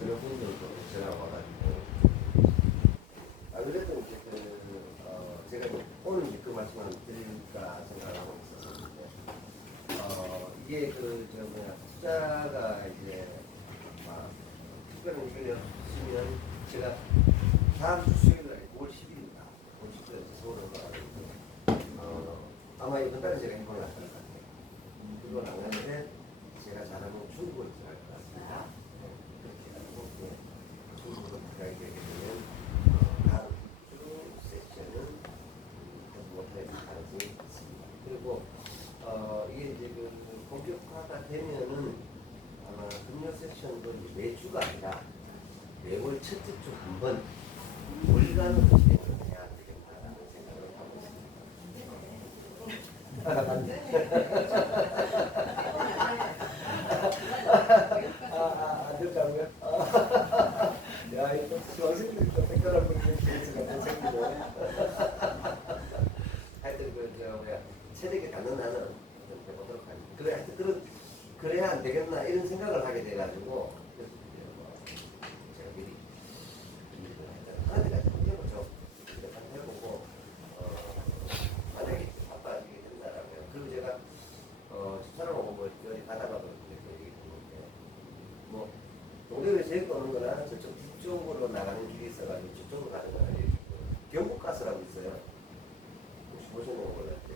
그런 분들도 전화가 와가지고 안 그래도 이제 제가 오늘 이제 그 말씀을 드릴까 생각을 하고 있었는데 이게 투자가 이제 특별한 일이 없으면 제가 다음 주 수요일날 5월 10일입니다. 5월 10일에 서울에 가가지고 아마 이번 달에 제가 일본을 갈 것 같아요. 그건 안 가는데 제가 잘하면 중국을 들어갈 것 같습니다. 그렇게 해가지고 중국을 들어가게 되게 되면 다음 주 세션은 못할 가능성이 있습니다. 그리고 이게 이제 본격화가 되면은 아마 금요 세션도 매주가 아니라 매월 첫째 주 한 번 월간으로 진행을 해야 되겠다라는 생각을 하고 있습니다. 안 될까고요? 야, 이거 수강생들이 또 백혈한 분이 계속 같은 생기고. 하여튼 체력이 닿는 한은 해보도록 하겠습니다. 그래, 하여튼 그래야 안 되겠나 이런 생각을 하게 돼가지고 제가 미리 하나 가지 해보죠. 해보고 만약에 바빠지게 된다라면 그리고 제가 추천을 오고 어디 가다가도 이렇게 얘기 했는데 뭐 동대에 제일 오는 거나 저쪽 북쪽으로 나가는 길이 있어가지고 저쪽으로 가는 거나 경북가스라고 있어요. 혹시 보시는 거 몰랐을 때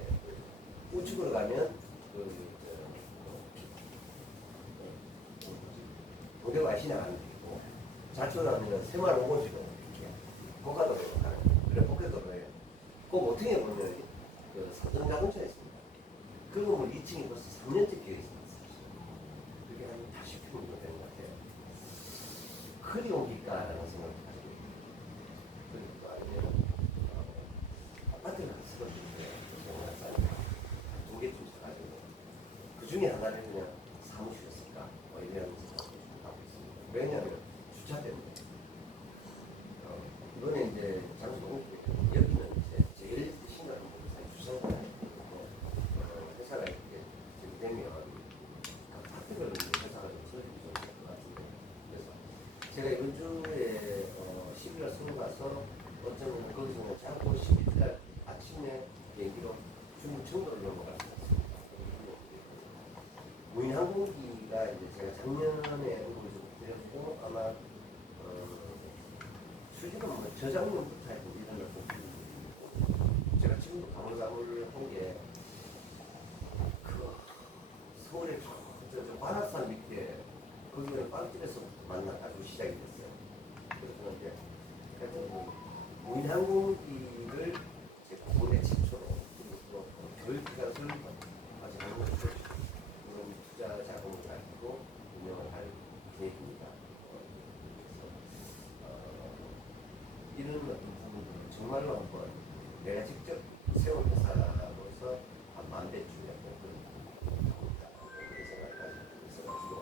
우측으로 가면 동대구 IC 나가는 길이고 좌측으로 가면 새마을 오고지로 고가도로 가는 그래 포켓도로예요. 그 모퉁이에 보면 사정자동차가 있습니다. 그 건물 2층이 벌써 3년째 비어 있습니다. 그게 한 80평 정도 되는 것 같아요. 그리 옮길까라는 생각을 가지고 그리고 또 아니면 아파트를 쓰러지는데 두 개쯤 사가지고 그 중에 하나를 그냥 사무실이었을까 이런 생각을 하고 있습니다. 왜냐하면 주차 때문에 이번에 이제 장소 여기는 이제 제일 심각한 부분이 주차잖아요. 회사가 이렇게 되면 아파트를 회사가 좀 설립이 좀 될 것 같은데 그래서 제가 이번 주에 11월 서울 가서 어쩌면 거기서는 자고 11일 아침에 비행기로 중국 청도를 넘어갈 수 있습니다. 무인항공기가 이제 제가 작년에 응을 좀 드렸고 아마 수지는 뭐 저작년부터 해서 이런 걸 보고 제가 지금도 가물가물 한게 서울의 저 관악산 밑에 거기는 빵집에서 만나가지고 시작이 됐어요. 그래서 이제 하여튼 무인항공기를 제 국내 최초로 그리고 또 교육기관 설립 아직 하는 것이죠. 그런 투자 자금을 가지고 운영을 할 계획입니다. 이런 어떤 부분들은 정말로 한번 내가 직접 세운 회사로서 한 만대 주려고 그런 생각을 가지고 있어가지고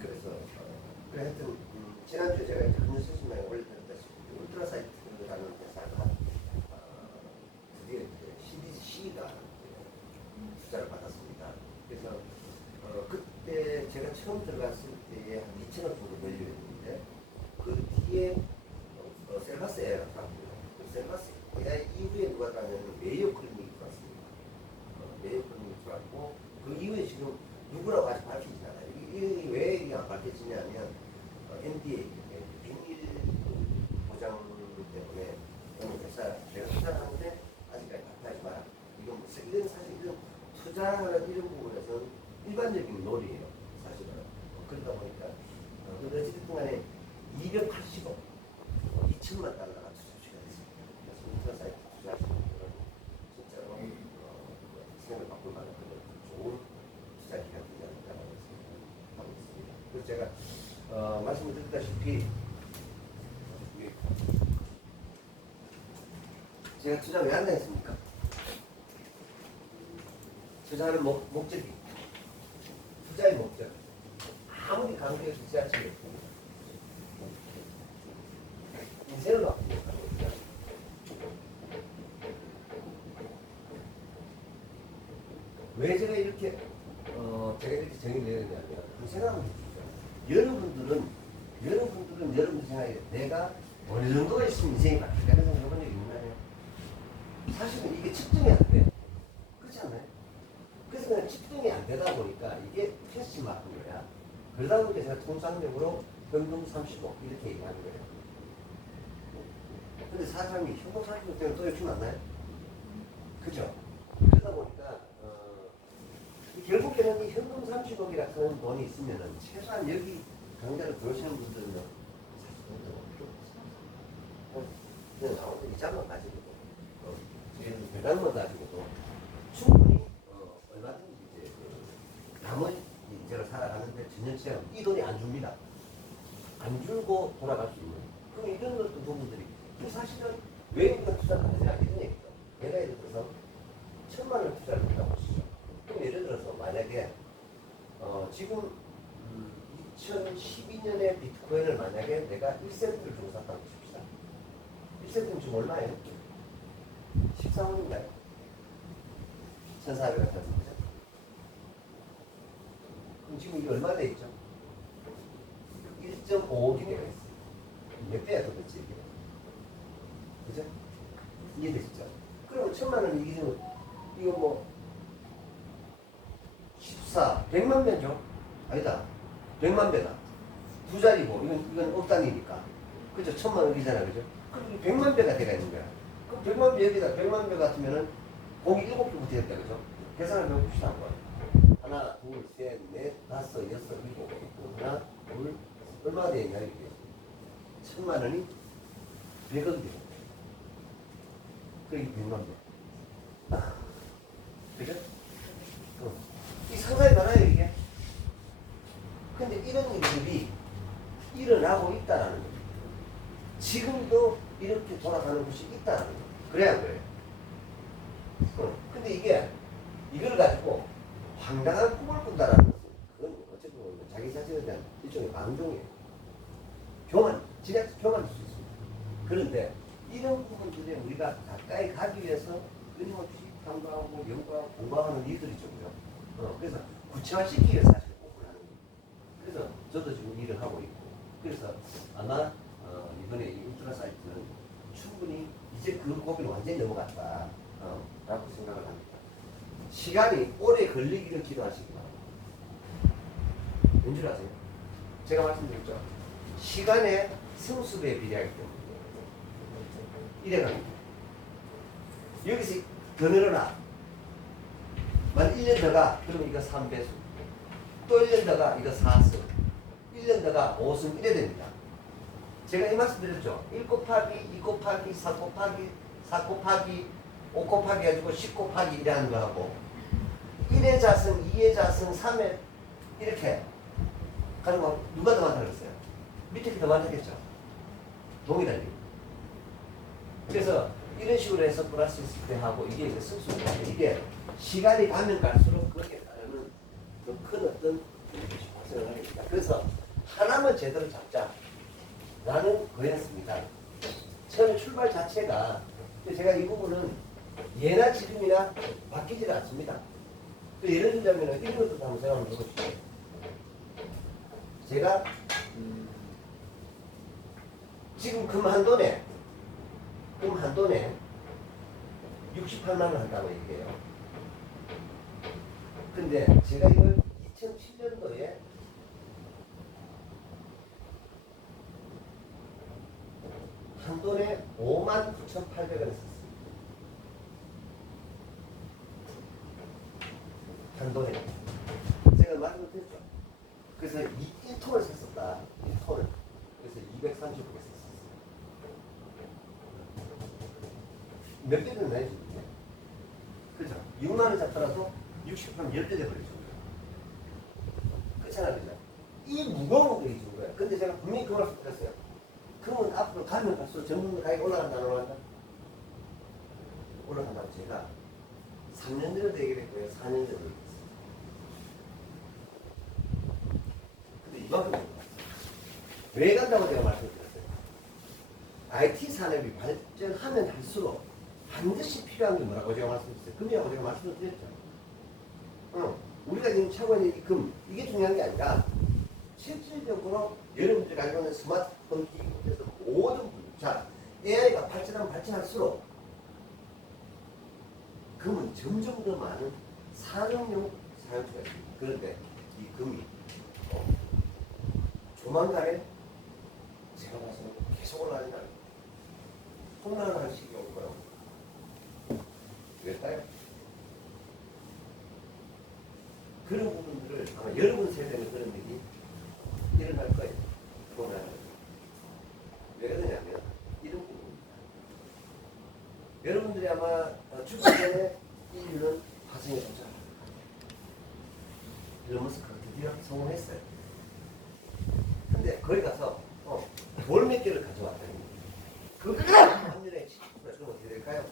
그래서 하여튼 지난주에 제가 이제 금융 수신망에 올려드렸다시피 울트라 사이트라는 회사가 드디어 CDC가 투자를 받았습니다. 그래서 그때 제가 처음 들어갔을 때에 한 2천억 정도 밸류했는데 그 뒤에 셀바스 에어가 들어왔고요. 셀바스 에어 이후에 누가 들어왔냐면 메이오 클리닉이 들어왔습니다. 메이오 클리닉이 들어왔고 그 이후에 지금 누구라고 아직 밝히지 않아요. 이게 왜 이게 안 밝혀지냐면 NDA, 비밀 보장 때문에 어느 회사 내가 투자를 하는데 아직까지 발표하지 마라. 이건 사실 이런 투자하는 이런 부분에서는 일반적인 놀이에요, 사실은. 그러다 보니까, 근데 어쨌든 간에 280억, 2천만 달러가 투자가 됐습니다. 그래서 인터넷 사이트 투자하시는 분들은 진짜로 생각을 바꿀 만한 그런 좋은 투자 기간이 되지 않을까라고 생각하고 있습니다. 그래서 제가 말씀을 드렸다시피 제가 투자 왜 한다 했습니까? 투자하는 목적이 투자의 목적 아무리 강조해서 투자하시면 인생을 바꾸는 거예요. 왜 제가 이렇게 제가 이렇게 정의를 내렸냐면 그 생각을 해주죠. 여러분들은 여러분 생각에 내가 어느 정도가 있으면 인생이 바뀔까라는 생각을 해본 적이 있나요? 사실은 이게 측정이 안 돼. 그렇지 않나요? 그래서 그냥 측정이 안 되다 보니까 이게 캐시 마크인 거야. 그러다 보니까 제가 통상적으로 현금 35 이렇게 얘기하는 거예요. 근데 사람이 현금 35 때문에 또 욕심 안 나요? 그죠? 그러다 보니까 결국에는 이 현금 30억이라는 돈이 있으면은 최소한 여기 강좌를 들어오시는 분들은 사실 돈도 필요 없어요. 그냥 나오는 이자만 가지고도 배당만 가지고도 충분히 얼마든지 이제 남은 인생을 살아가는데 전년치가 이 돈이 안 줍니다. 안 줄고 돌아갈 수 있는. 그럼 이런 것도 부분들이 사실은 왜 이런 투자를 하느냐 이런 얘기죠. 내가 예를 들어서 1,000만 원 투자를 한다고 하시죠. 그럼 예를 들어서 만약에 지금 2012년에 비트코인을 만약에 내가 1센트를 주고 샀다고 칩시다. 1센트는 지금 얼마예요? 14원인가요? 1,400원 샀는 거죠. 그럼 지금 이게 얼마 돼 있죠? 1.5억이 되어 있어요. 몇 배야 도대체 이게? 그죠? 이해되시죠? 그러면 1,000만 원 이게 지금 이거 뭐 14, 100만 배죠? 아니다. 100만 배다. 두 자리고 이건 억 단위니까. 그죠? 1,000만 원이잖아. 그죠? 그럼 100만 배가 돼가 있는 거야. 그럼 100만 배 여기다 100만 배 같으면은 공이 7개 붙어있다. 그죠? 계산을 해봅시다 한번. 하나, 둘, 셋, 넷, 다섯, 여섯, 일곱. 하나, 둘, 얼마가 되어 있냐 이게. 1,000만 원이 100억이 되는 거야. 그게 100만 배. 그죠? 이 상당히 많아요 이게. 근데 이런 일들이 일어나고 있다라는 거죠. 지금도 이렇게 돌아가는 곳이 있다라는 거죠. 그래야 안 그래요? 근데 이걸 가지고 황당한 꿈을 꾼다라는 것은 그건 어쨌든 자기 자신에 대한 일종의 망종이에요. 지나쳐 교만할 수 있습니다. 그런데 이런 부분들에 우리가 가까이 가기 위해서 끊임없이 탐구하고 연구하고 공부하는 일들이죠. 그래서 구체화시키기 위해서 사실 공부를 하는 거예요. 그래서 저도 지금 일을 하고 있고, 그래서 아마 이번에 이 울트라 사이트는 충분히 이제 그 고비는 완전히 넘어갔다 라고 생각을 합니다. 시간이 오래 걸리기를 기도하시기 바랍니다. 왠줄 아세요? 제가 말씀드렸죠. 시간의 승수배에 비례하기 때문에 이래갑니다. 여기서 더 늘어나. 만 1년 더가 그러면 이거 3배수, 또 1년 더가 이거 4승, 1년 더가 5승 이래 됩니다. 제가 이 말씀 드렸죠. 1 곱하기 2 곱하기 4 곱하기 4 곱하기 5 곱하기 해가지고 10 곱하기 이래 하는 거하고 1의 자승, 2의 자승, 3의 이렇게 가는 거 누가 더 많다고 그랬어요? 밑에 게 더 많다겠죠. 동일한 이유. 그래서 이런 식으로 해서 플러스 있을 때 하고 이게 이제 승수인데 이게 시간이 가면 갈수록 그렇게 따르는 더 큰 어떤 발생을 하게 됩니다. 그래서 하나만 제대로 잡자라는 거였습니다. 처음 출발 자체가 제가 이 부분은 예나 지금이나 바뀌지가 않습니다. 또 예를 들자면 이런 것도 한번 생각해 보십시오. 제가 지금 금 한돈에 68만 원 한다고 얘기해요. 근데 제가 이걸 2007년도에 한돈에 59,800원을 썼어요. 한돈에. 제가 말씀드렸죠. 그래서 1톤을 샀었다. 1톤을. 그래서 230원에 샀었어요. 몇 배 됐나요, 지금? 그죠? 6만 원 잡더라도 60%면 10배 돼버리죠. 그렇잖아요, 그죠? 이 무거운 거 해주는 거예요. 근데 제가 분명히 그 말씀 드렸어요. 그러면 앞으로 가면 갈수록 전문 가격이 올라간다, 안 올라간다? 올라간다고 제가 3년 전에도 얘기를 했고요, 4년 전에도 얘기했어요. 근데 이만큼 올라갔어요. 왜 간다고 제가 말씀드렸어요? IT 산업이 발전하면 할수록 반드시 필요한 게 뭐라고 제가 말씀드렸어요. 금이라고 제가 말씀을 드렸죠. 우리가 지금 차고 있는 이 금, 이게 중요한 게 아니라 실질적으로 여러분들이 가지고 있는 스마트폰 기기부터 모든 자 AI가 발전하면 발전할수록 금은 점점 더 많은 산업용 사용처가 있습니다. 그런데 이 금이 조만간에 제가 봐서는 계속 올라가진 않아요. 폭락하는 시기가 올 거라고. 왜일까요? 그런 부분들을 아마 여러분 세대는 그런 일이 일어날 거예요. 왜 그러냐면 이런 부분입니다. 여러분들이 아마 죽기 전에 인류는 화성에 도착합니다. 일론 머스크가 드디어 성공했어요. 근데 거기 가서 돌 몇 개를 가져왔더니 그 확률의 70%가 그럼 어떻게 될까요?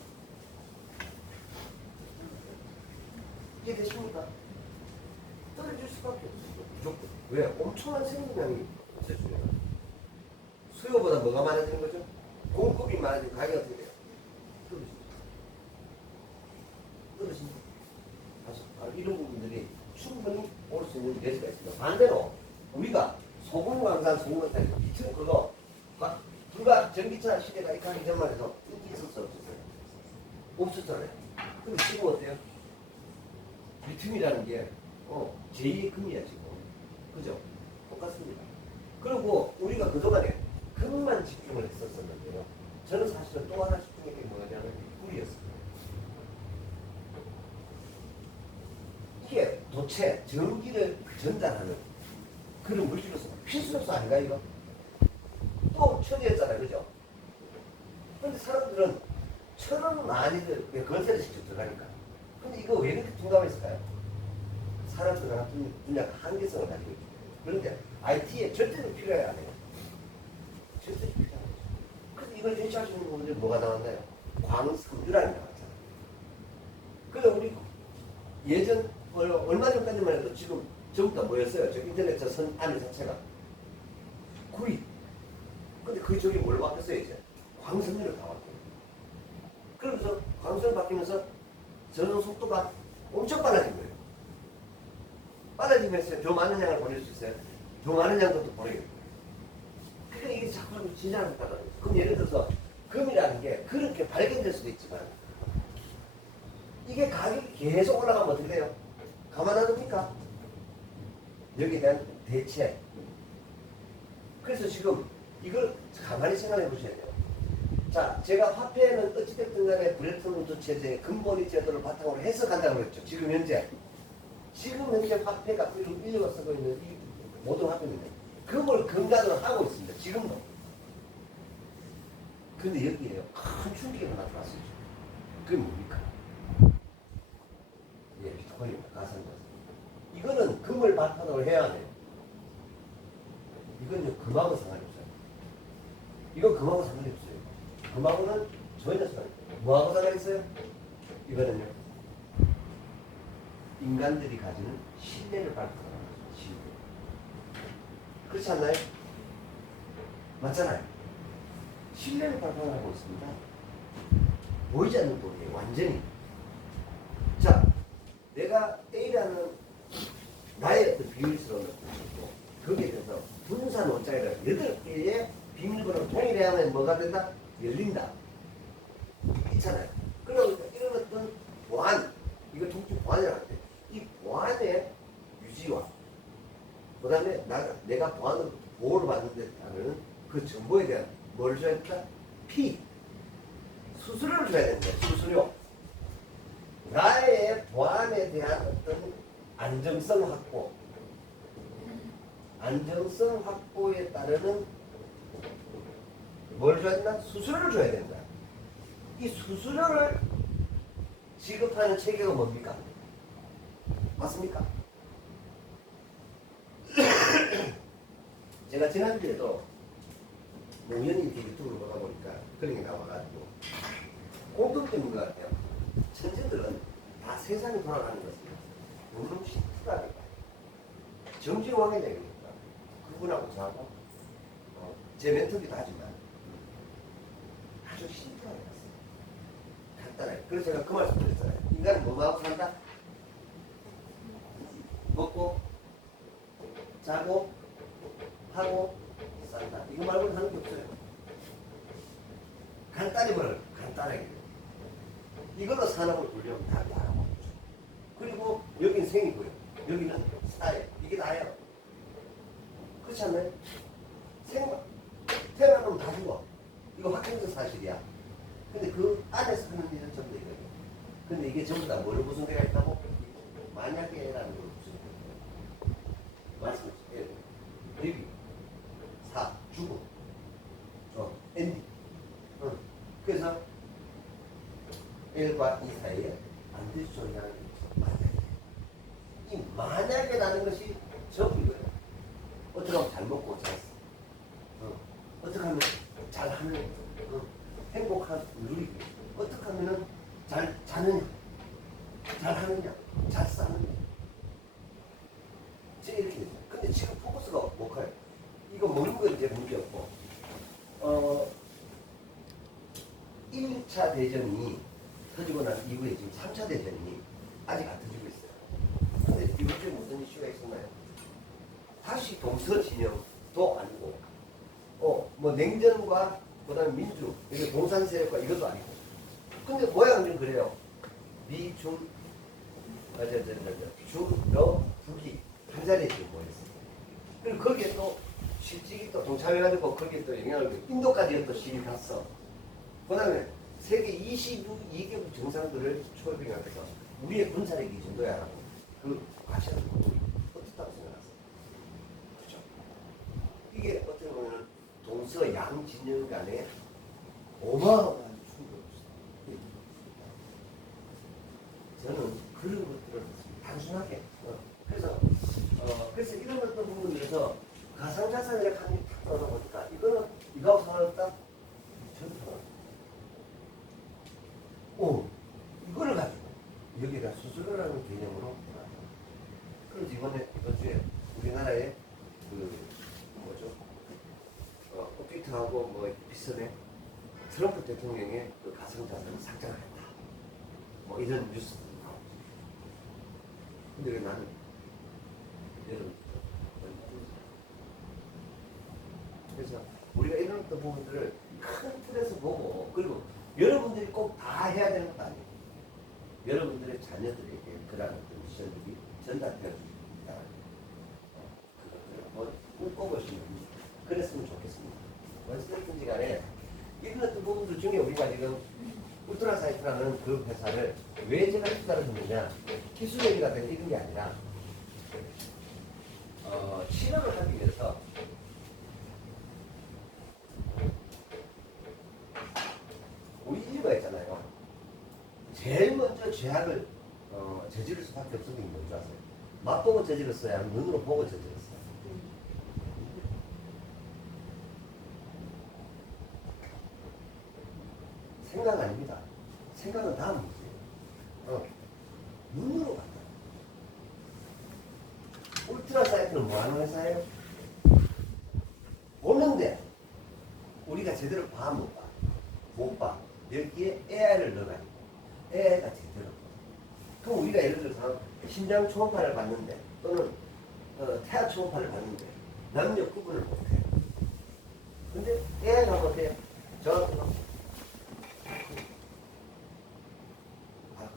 이해되십니까? 떨어질 수밖에 없어요. 무조건. 왜? 엄청난 생산량이 있어요. 수요보다 뭐가 많아지는 거죠? 공급이 많아지면 가격이 어떻게 돼요? 떨어집니다. 이런 부분들이 충분히 올 수 있는 여지가 있습니다. 반대로 우리가 소금광산, 소금광산, 리튬 그거 불과 전기차 시대가 가기 전만 해도 인기 있었어요? 없었어요? 없었잖아요. 그럼 지금 어때요? 리튬이라는 게 제2의 금이야 지금. 그죠? 똑같습니다. 그리고 우리가 그동안에 금만 집중을 했었었는데요. 저는 사실은 또 하나 집중했던 게 뭐냐면 꿀이었습니다. 이게 도체, 전기를 전달하는 그런 물질로서 필수적소 아닌가 이거? 또 천이었잖아요. 그죠? 근데 사람들은 천은 많이들 건설에 직접 들어가니까. 근데 이거 왜 이렇게 둔감했을까요? 사람들 같은 분야가 한계성을 가지고 있기 때문에. 그런데 IT에 절대로 필요해 안 해요. 절대로 필요 안 해요. 근데 이걸 대체할 수 있는 부분들이 뭐가 나왔나요? 광섬유란이 나왔잖아요. 그래서 우리 예전 얼마 전까지만 해도 지금 전부 다 뭐였어요? 저 인터넷 저 선 안에 자체가 구리. 근데 그 저기 뭘 바뀌었어요 이제? 광섬유로 다 바뀌어요. 그러면서 광섬유 바뀌면서 전송 속도가 엄청 빨라진 거예요. 빨라지면서 더 많은 양을 보낼 수 있어요. 더 많은 양도 또 보내겠고요. 그러니까 이게 자꾸 진전을 하다가 그럼 예를 들어서 금이라는 게 그렇게 발견될 수도 있지만 이게 가격이 계속 올라가면 어떻게 돼요? 가만 놔둡니까? 여기에 대한 대책. 그래서 지금 이걸 가만히 생각해 보셔야 돼요. 자, 제가 화폐는 어찌됐든 간에 브레튼-우드 체제의 근본위 제도를 바탕으로 해석한다고 그랬죠. 지금 현재 화폐가 지금 인류가 쓰고 있는 이 모든 화폐인데 그걸 근간으로 하고 있습니다. 지금도. 근데 여기에요. 큰 충격이 나타났어요. 그게 뭡니까? 예, 비트코인입니다. 가상자산. 이거는 금을 바탕으로 해야 하네요. 이건요, 금하고 상관이 없어요. 이건 금하고 상관이 없어요. 금하고는 전혀 상관이 없어요. 뭐하고 상관이 있어요? 이거는요, 인간들이 가지는 신뢰를 바탕으로 하는 거죠. 신뢰. 그렇지 않나요? 맞잖아요. 신뢰를 바탕으로 하고 있습니다. 보이지 않는 돈이에요. 완전히. 자, 내가 A라는 나의 어떤 비밀스러운 것이고 거기에 대해서 분산 원자를 8개의 비밀번호를 통일해야만 뭐가 된다? 열린다. 있잖아요. 그러니까 이런 어떤 보안, 이거 통치 보안이라고 하는데 이 보안의 유지와 그 다음에 내가 보안으로 보호를 받는 데 따르는 그 정보에 대한 뭐를 줘야 된다? 수수료를 줘야 된다. 수수료. 나의 보안에 대한 어떤 안정성 확보에 따르는 뭘 줘야 된다? 수수료를 줘야 된다. 이 수수료를 지급하는 체계가 뭡니까? 맞습니까? 제가 지난주에도 우연히 이렇게 유튜브를 보다 보니까 그런 게 나와가지고 공통점인 것 같아요. 천재들은 다 세상이 돌아가는 것을 너무 심플하게 봐요. 정신왕의 얘기니까 그분하고 저하고 제 멘토기도 하지만 아주 심플하게 봤어요. 간단하게. 그래서 제가 그 말씀 드렸잖아요. 인간은 뭐하고 산다? 자고 하고 산다. 이거 말고는 하는 게 없어요. 간단히 말하면 간단하게. 이걸로 산업을 돌려면 답이 다라고. 그리고 여기는 생이고요. 여기는 사예요. 이게 나예요. 그렇지 않나요? 생각. 태어나면 다 죽어. 이거 확정적 사실이야. 근데 그 안에서 하는 일은 전부 이거예요. 근데 이게 전부 다 뭐를 구성되어 있다고? 만약에라는 걸 구성되어 있다고. 말씀하세요. 리뷰, 사, 죽음, 엔딩. 그래서 1과 2 사이에 반드시 존재하는 게 만약에. 이 만약에라는 것이 전부 이거예요. 어떻게 하면 잘 먹고 잘 써. 어떻게 하면 잘 하는 행복한 누리고 어떻게 하면 잘 자느냐 잘 하느냐 잘 싸느냐 이렇게 되죠. 근데 지금 포커스가 못 가요. 이거 먹는 건 이제 문제였고 1차 대전이 터지고 난 이후에 지금 3차 대전이 아직 안 터지고 있어요. 근데 이번에 무슨 이슈가 있었나요? 다시 동서 진영도 아니고 뭐 냉전과 그다음에 민주 이게 공산 세력과 이것도 아니고 근데 모양은 좀 그래요. 미, 중, 중, 러, 북이 한 자리에 지금 모였어요. 그리고 거기에 또 실직이 또 동참해가지고 거기에 또 영향을 주고 인도까지 또 시위 갔어. 그다음에 세계 22개국 정상들을 초빙 앞에서 우리의 군사력이 이 정도야라고 그 아시아는 어떻다고 생각하세요? 그렇죠? 이게 어떻게 보면 동서 양 진영 간에 어마어마한 충돌이었어요. 저는 그런 것들을 단순하게 그래서 이런 어떤 부분들에서 가상자산이라고 하는 게 탁 떨어보니까 이거는 이거하고 상관없다? 전혀 이거를 가지고 여기다 수수료라는 개념으로 그래서 이번 주에 우리나라의 그 뭐죠? 업데이트하고 뭐 비슷해 트럼프 대통령의 그 가상자산을 상장했다. 뭐 이런 뉴스도 나오고. 근데 왜 나는 여러분 그래서 우리가 이런 어떤 부분들을 큰 틀에서 보고 그리고 여러분들이 꼭 다 해야 되는 것도 아니에요. 여러분들의 자녀들에게 그러한 어떤 미션들이 전달되어 있다. 그것들을 한번 꿈꿔보시면 그랬으면 좋겠습니다. 어찌됐든지 간에 이런 어떤 부분들 중에 우리가 지금 울트라사이트라는 그 회사를 왜 제가 투자를 했느냐 기술력이라든가 이런 게 아니라 실험을 하기 위해서 우리 인류가 있잖아요. 제일 먼저 죄악을 저지를 수밖에 없었던 게 뭔지 아세요? 맛보고 저질렀어요? 아니면 눈으로 보고 저질렀어요? 생각 아닙니다. 생각은 다음 문제예요. 눈으로 봤다. 울트라사이트는 뭐 하는 회사예요? 보는데 우리가 제대로 봐 못 봐. 못 봐. 여기에 AI를 넣어가지고 AI가 제대로 그럼 우리가 예를 들어서 심장 초음파를 봤는데 또는 태아 초음파를 봤는데 남녀 구분을 못해. 근데 AI가 못해요.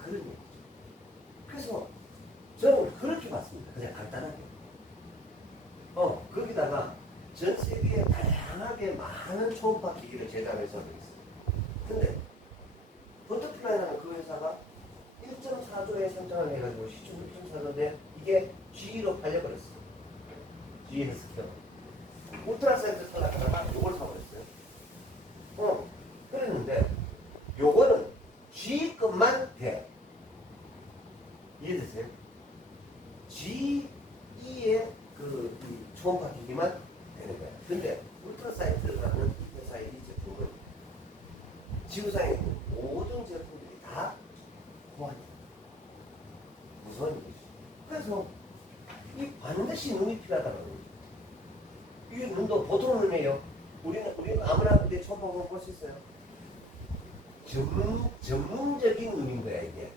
그런 얘기죠. 그래서 저는 그렇게 봤습니다. 그냥 간단하게. 거기다가 전 세계에 다양하게 많은 초음파 기기를 제작해서 하고 있어요. 근데 버터플라이라는 그 회사가 1.4조에 상장을 해가지고 시총 1.4조인데 이게 GE로 팔려버렸어요. GE 헬스케어. 울트라사이트 살라다가 요걸 사버렸어요. 그랬는데 요거는 GE 것만 돼. 이해되세요? GE의 그 초음파 기기만 되는 거예요. 근데 울트라사이트라는 회사의 이 제품은 지구상에 있는 모든 제품들이 다 호환이에요. 무서운 일이죠. 그래서 이 반드시 눈이 필요하다는 거예요. 이 눈도 보통 눈이에요. 우리는 아무나 내 초음파 보면 볼 수 있어요. 전문적인 눈인 거야 이게.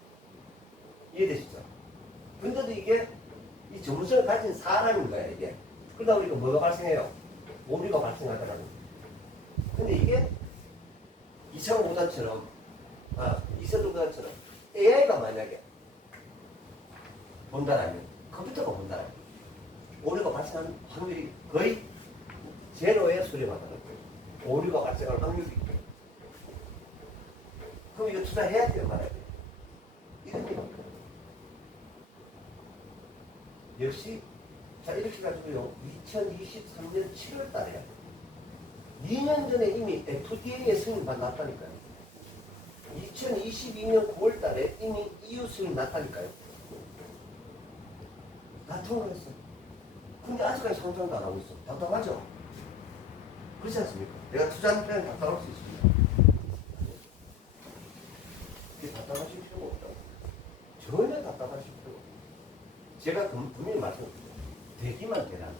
이해되시죠? 근데도 이게 이 전문성을 가진 사람인 거야 이게. 그러다 보니까 뭐가 발생해요? 오류가 발생하더라고요. 근데 이게 이성보단처럼, 이성보단처럼 AI가 만약에 본다라면, 컴퓨터가 본다라면, 오류가 발생하는 확률이 거의 제로에 수렴하더라고요. 오류가 발생할 확률이. 그럼 이거 투자해야 돼요, 말아야 돼요. 이런 게 역시, 자, 이렇게 가지고요, 2023년 7월 달에 2년 전에 이미 FDA에 승인 받았다니까요. 2022년 9월 달에 이미 EU 승인 났다니까요. 다 통과했어요. 근데 아직까지 상장도 안 하고 있어. 답답하죠? 그렇지 않습니까? 내가 투자하는 편은 답답할 수 있습니다. 이게 답답하실 필요가 없다고. 전혀 답답하실 필요가 없어요. 제가 분명히 말씀드립니다. 되기만 되라.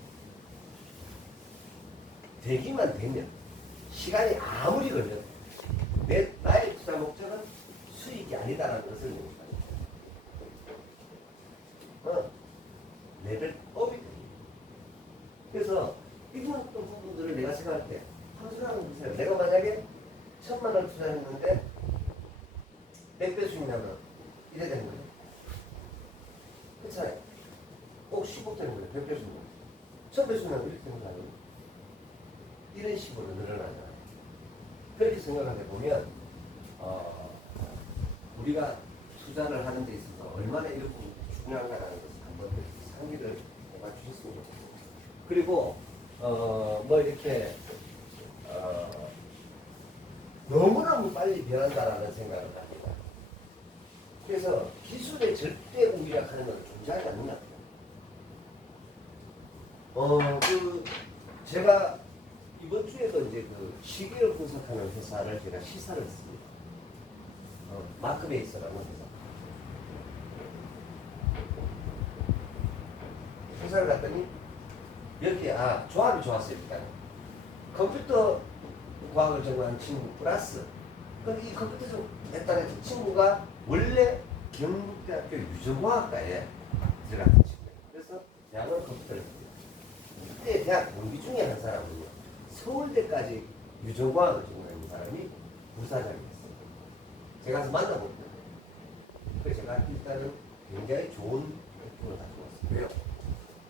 되기만 되면 시간이 아무리 걸려도 나의 투자 목적은 수익이 아니다라는 것을 얘기합니다. 레벨업이 됩니다. 그래서 이런 부분들을 내가 생각할 때 한번 생각해 보세요. 내가 만약에 1,000만 원 투자했는데 100배 수익 나면 이래 되는 거예요. 그렇잖아요. 꼭 10억 되는 거예요. 100배 수익 나면. 1,000배 수익 나면 이렇게 되는 거 아니에요? 이런 식으로 늘어나잖아요. 그렇게 생각하게 보면 우리가 투자를 하는 데 있어서 얼마나 이렇게 중요한가라는 것을 한번 상기를 해봐주셨으면 좋겠습니다. 그리고 뭐 이렇게 너무너무 빨리 변한다라는 생각을 합니다. 그래서 기술의 절대 우위라는 건 존재하지 않는 것 같아요. 제가 이번 주에도 이제 그 시계를 분석하는 회사를 제가 시사를 했습니다. 마크베이스라는 회사를 갔더니 여기 조합이 좋았어요. 일단 컴퓨터 과학을 전공한 친구 플러스 이 컴퓨터 좀 했다는 친구가 원래 경북대학교 유전과학과에 들어갔던 친구예요. 그래서 대학원 컴퓨터를 했어요. 그때 대학 동기 중에 한 사람은요, 서울대까지 유전과학을 전공한 사람이 부사장이었어요. 제가 가서 만나보거든요. 그래서 제가 일단은 굉장히 좋은 느낌을 가지고 왔어요. 왜요?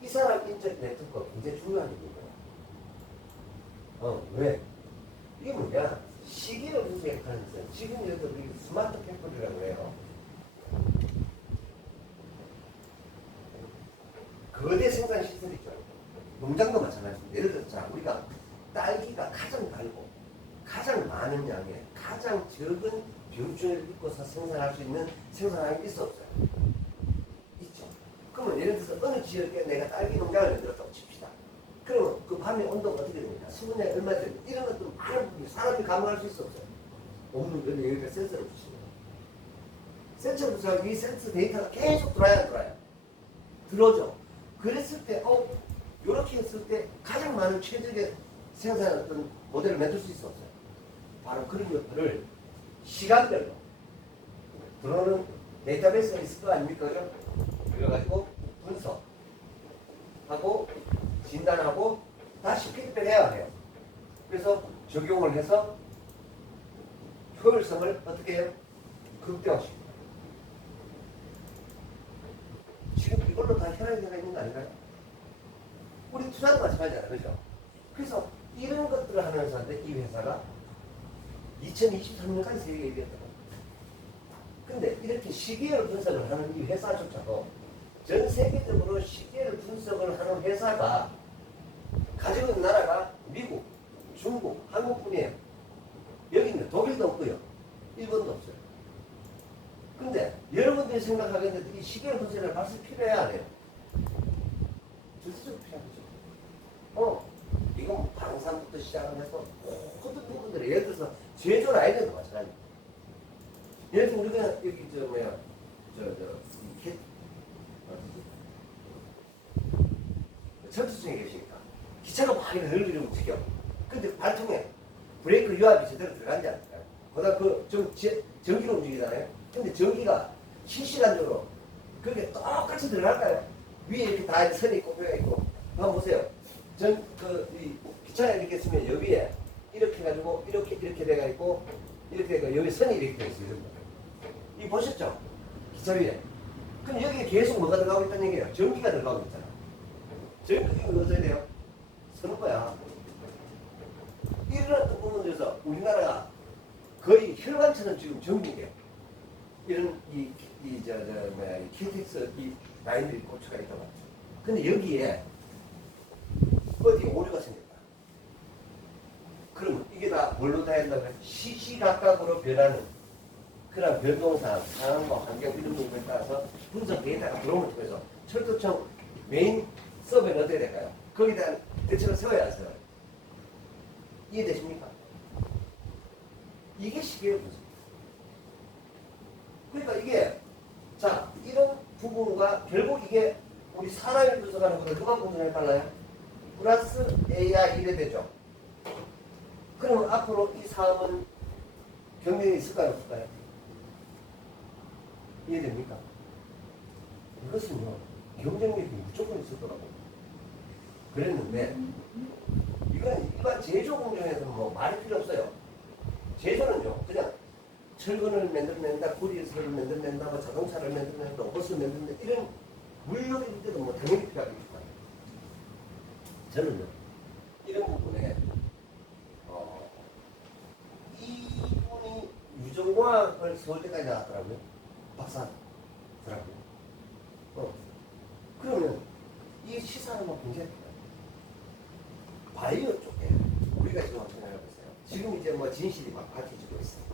이 사람 인적 네트워크가 굉장히 중요한 얘기예요. 왜? 이게 뭐냐? 시계를 분석하는 것은 지금 여러분들이 스마트 팩토리라고 해요. 거대 생산 시설이 있죠. 농장도 마찬가지입니다. 예를 들어서 자, 우리가 딸기가 가장 달고 가장 많은 양의 가장 적은 비용줄을 입고서 생산할 수 있는 생산량이 있어 없어요? 있죠. 그러면 예를 들어서 어느 지역에 내가 딸기 농장을 만들었다고 칩시다. 그러면 그 밤의 온도가 어떻게 됩니까? 수분량이 얼마 됩니까? 이런 것도 많은 부분이 사람이 감안할 수 있어 없어요? 없는 건데 여기다 센서를 붙이는 거예요. 센서를 붙여서 이 센서 데이터가 계속 들어야 안 들어와요? 들어오죠. 그랬을 때 이렇게 했을 때 가장 많은 최적의 생산의 어떤 모델을 만들 수 있어 없어요? 바로 그런 것들을 시간별로 들어오는 데이터베이스가 있을 거 아닙니까? 그래가지고 분석하고 진단하고 다시 피드백해야 해요. 그래서 적용을 해서 효율성을 어떻게 해요? 극대화시킵니다. 지금 이걸로 다 혈안계가 있는 거 아닌가요? 우리 투자도 마찬가지잖아요. 그죠? 그래서 이런 것들을 하는 회사인데 이 회사가 2023년까지 세계에 1위였다고. 근데 이렇게 시계열 분석을 하는 이 회사조차도 전 세계적으로 시계열 분석을 하는 회사가 가지고 있는 나라가 미국, 중국, 한국뿐이에요. 여기는 독일도 없고요. 일본도 없어요. 근데 여러분들이 생각하겠는데 이 시계열 분석을 벌써 필요해야 안 해요? 절대적으로 필요하죠. 이건 방산부터 시작을 해서 모든 부분들이 예를 들어서 제조 라인에도 마찬가지예요. 예를 들어 우리가 여기 전투 중에 계시니까 기차가 막 이렇게 흘리려고 움직여. 근데 발통에 브레이크 유압이 제대로 들어간지 않을까요? 그다음 전기가 움직이잖아요. 근데 전기가 실시간적으로 그렇게 똑같이 들어갈까요? 위에 이렇게 다 선이 꼽혀 있고 한번 보세요. 이 기차가 이렇게 쓰면 여기에 이렇게 해가지고 이렇게 돼가 있고 이렇게 해가 여기 선이 이렇게 돼 있어요. 이 보셨죠? 기차 위에. 그럼 여기에 계속 뭐가 들어가고 있다는 얘기예요. 전기가 들어가고 있잖아. 전기가 넣어줘야 돼요. 서는 거야. 이런 부분에서 우리나라가 거의 혈관처럼 지금 전기돼요. 이런 KTX 이 라인들이 꽂혀가 있다 맞죠. 근데 여기에 어디 오류가 생겼다. 그러면 이게 다 뭘로 다 한다고 해서 시시각각으로 변하는 그런 변동상, 상황과 환경 이런 부분에 따라서 분석 데이터가 들어오면 통해서 철도청 메인 서버는 어떻게 될까요? 거기에 대한 대책을 세워야 안 세워요? 이해되십니까? 이게 시계의 분석. 그러니까 이게 자 이런 부분과 결국 이게 우리 사람이 분석하는 것을 누가 분석해 달라요? 플러스 AI 이래 되죠. 그러면 앞으로 이 사업은 경쟁이 있을까요? 없을까요? 이해됩니까? 이것은요 경쟁력이 무조건 있을 거라고 그랬는데 이건 일반 제조 공정에서는 뭐 말이 필요 없어요. 제조는요 그냥 철근을 만들어낸다, 구리를 만들어낸다, 뭐 자동차를 만들어낸다, 로봇을 만들어낸다 이런 물력일 때도 뭐 당연히 필요하겠죠. 저는요 이런 부분에 이분이 유전공학을 서울대까지 나왔더라고요. 박사더라고요. 그러면 이 시사는 뭐 굉장히 바이오 쪽에 우리가 지금 어떻게 생각해보세요. 지금 이제 뭐 진실이 막 밝혀지고 있어요.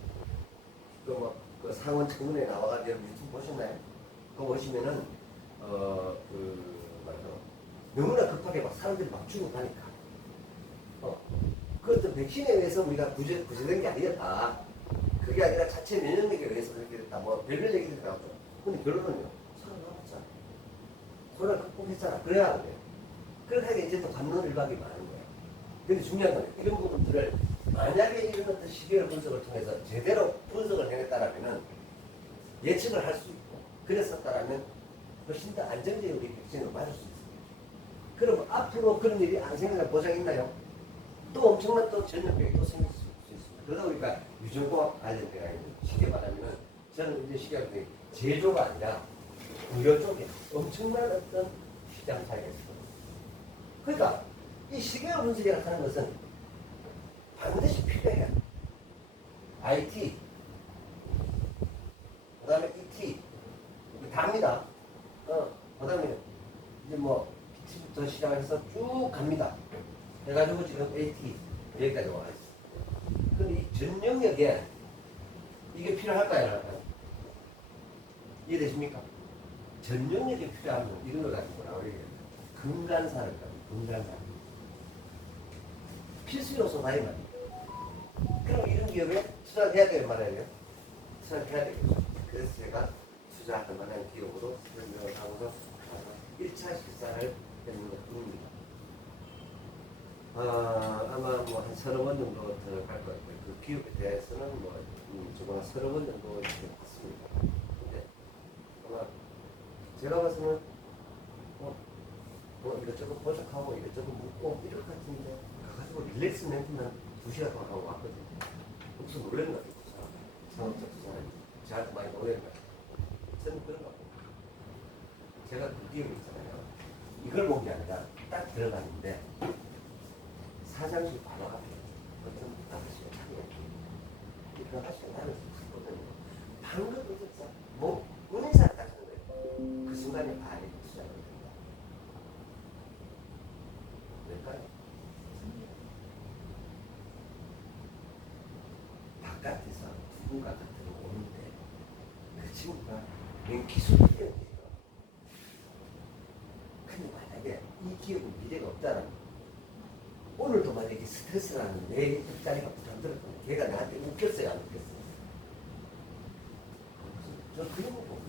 그 상원 청문회 나와가지고 유튜브 보셨나요? 그거 보시면은 너무나 급하게 막 사람들이 막 죽어가니까 그것도 백신에 의해서 우리가 구제된 게 아니었다. 그게 아니라 자체 면역력에 의해서 그렇게 됐다. 뭐 별별 얘기들이 나오죠. 근데 결론은요. 살아남았잖아. 코로나 극복했잖아. 그래야 안 돼요. 그렇게 이제 또 관론일박이 많은 거예요. 근데 중요한 건 이런 부분들을 만약에 이런 어떤 시계열 분석을 통해서 제대로 분석을 해냈다라면 예측을 할 수 있고 그랬었다라면 훨씬 더 안정적인 우리 백신을 맞을 수 있습니다. 그럼 앞으로 그런 일이 안 생기는 보장 있나요? 또 엄청난 또 전염병이 또 생길 수 있습니다. 그러다 보니까 유전공학 관련되어 있는 시계 말하면 저는 이제 시계가 제조가 아니라 의료 쪽에 엄청난 어떤 시장 차이가 있습니다. 그러니까 이 시계열 분석이라고 하는 것은 반드시 필요해요. IT, 그 다음에 ET, 답니다. 그 다음에 이제 뭐 T부터 시작해서 쭉 갑니다. 해가지고 지금 AT 여기까지 와 있어. 근데 이 전 영역에 이게 필요할까요? 이해되십니까? 전 영역에 필요하면 이런 걸 가지고 뭐라고 얘기해요? 근간사를 가지고 근간사. 필수 요소다 이 말이에요. 그럼 이런 기업에 투자를 해야 되는 말이에요. 투자를 해야 되겠죠. 그래서 제가 투자할 만한 기업으로 설명을 하고서 1차 실사를 했는 것 뿐입니다. 아마 뭐 한 서너 번 정도 더 갈 것 같아요. 그 기업에 대해서는 뭐 조금 서너 번 정도 이렇게 봤습니다. 근데 아마 제가 봐서는 뭐 이것저것 보석하고 이것저것 묻고 이럴 것 같은데 가가지고 릴렉스 멘트만 2시간 동안 하고 왔거든요. 혹시 놀라는 것 같아요. 상업적 투자는 저한테 많이 놀라는 것 같아요. 저는 그런 것 같아요. 제가 그 기업이 있잖아요. 이걸 본 게 아니라 딱 들어갔는데 사장실 바로 앞에 어떤 아저씨가 차려있고 그 아저씨가 나를 봤거든요. 방금 어졌어. 뭐 은행사를 딱 하는 거예요. 그 순간에 투자를 합니다. 왜일까요? 바깥에서 누군가 같은 오는데 그 친구가 웬 기술이 뛰어내요. 근데 만약에 이 기업은 미래가 없다면 오늘도 만약에 스트레스라는 내 옆자리가 부담들었거든. 걔가 나한테 웃겼어요, 안 웃겼어요? 저 그런 거 보고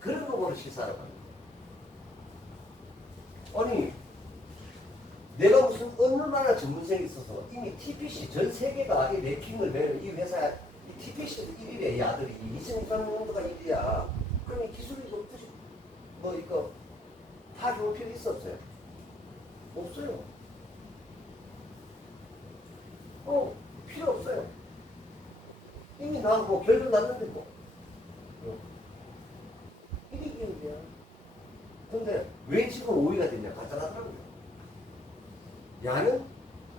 그런 거 보고 시사하러 갑니다. 아니 내가 무슨 얼마나 전문성이 있어서 이미 TPC 전 세계가 이 랭킹을 내는 이 회사 이 TPC도 1위래. 이 아들이 2023년도가 1위야. 그럼 이 기술이 없듯이 뭐 이거 파악해볼 필요 있어 없어요? 없어요. 필요 없어요. 이미 나고 결론 났는데 뭐. 이게 기억이야. 근데 왜 지금 오해가 됐냐? 간단하더라고요. 야는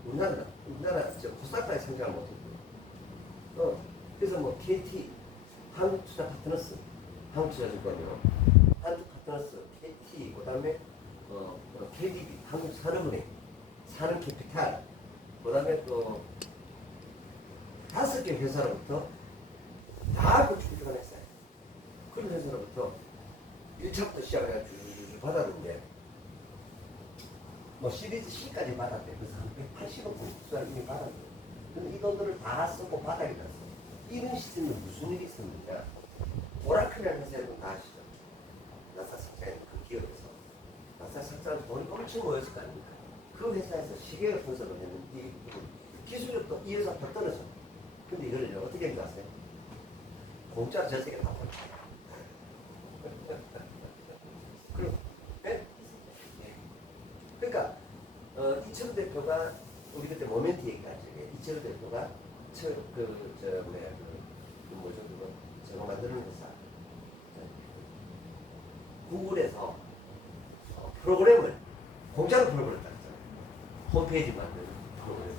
우리나라 진짜 부산까지 생각을 못했고요. 그래서 뭐 KT, 한국투자파트너스, 한국투자증권이요. 한국파트너스, KT, 그 다음에 KDB, 한국산업은행, 산업캐피탈, 그 다음에 또 5개 회사로부터 다 구축구축을 했어요. 그런 회사로부터 1차부터 시작을 해서 쭉 받았는데 뭐 시리즈 C까지 받았대. 그래서 한 180억 투자를 이미 받았는데 근데 이 돈들을 다 쓰고 바닥에 났어. 이런 시스템에 무슨 일이 있었느냐. 오라클이라는 회사 여러분 다 아시죠? 나사 석자에 그 기업에서 나사 석자에 돈이 엄청 모였을 거 아닙니까? 그 회사에서 시계를 분석을 했는데 이 기술력도 이 회사 더 떨어져. 근데 이걸 어떻게 한 줄 아세요? 공짜로 전 세계 다 팔아. 네? 그러니까 이철우 대표가 우리 그때 모멘트 얘기하죠. 이철우 대표가 뭐죠 그거 저거 만드는 회사 구글에서 프로그램을 공짜로 프로그램을 따졌잖아요. 홈페이지 만드는 프로그램.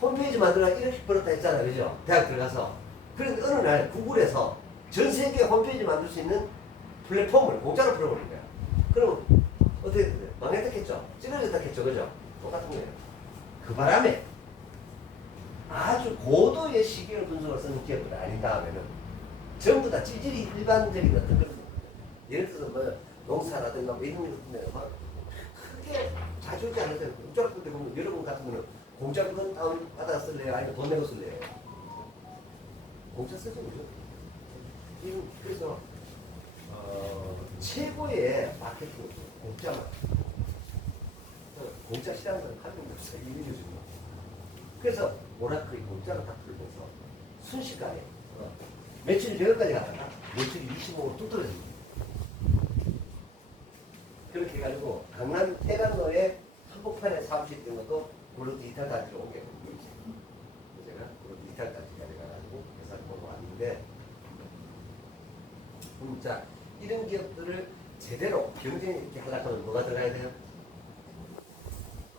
홈페이지 만들어 1억씩 벌었다 했잖아, 그죠? 대학 들어가서. 그런데 어느 날 구글에서 전 세계 홈페이지 만들 수 있는 플랫폼을 공짜로 풀어버린 거야. 그럼 어떻게 돼요? 망했겠죠? 찌그러졌다겠죠, 그죠? 똑같은 거예요. 그 바람에 아주 고도의 시계를 분석을 쓰는 기업들 아닌 다음에는 전부 다 찌질이 일반적인 어떤 그런 예를 들어서 뭐 농사라든가 뭐 이런 것들 막 크게 자주 오지 않을 때는 공짜로 풀때 보면 여러분 같은 거는 공짜로 돈 다운 받아 쓸래요? 아니면 돈 내고 쓸래요? 공짜 쓰죠, 그죠? 그래서 최고의 마케팅은 공짜만. 공짜 싫어하는 사람 한 명도 없어요. 이미 요즘. 그래서 오라클이 공짜로 딱 풀면서 순식간에 매출이 저기까지 가다가 매출이 25로 뚝 떨어집니다. 그렇게 해가지고 강남 테란로에 한복판에 사무실 있던 것도 물론 디지털 단지로 옮겨놓은 거지. 제가 물론 디지털 단지가 돼가지고 회사를 보고 왔는데 자, 이런 기업들을 제대로 경쟁 있게 하려면 뭐가 들어가야 돼요?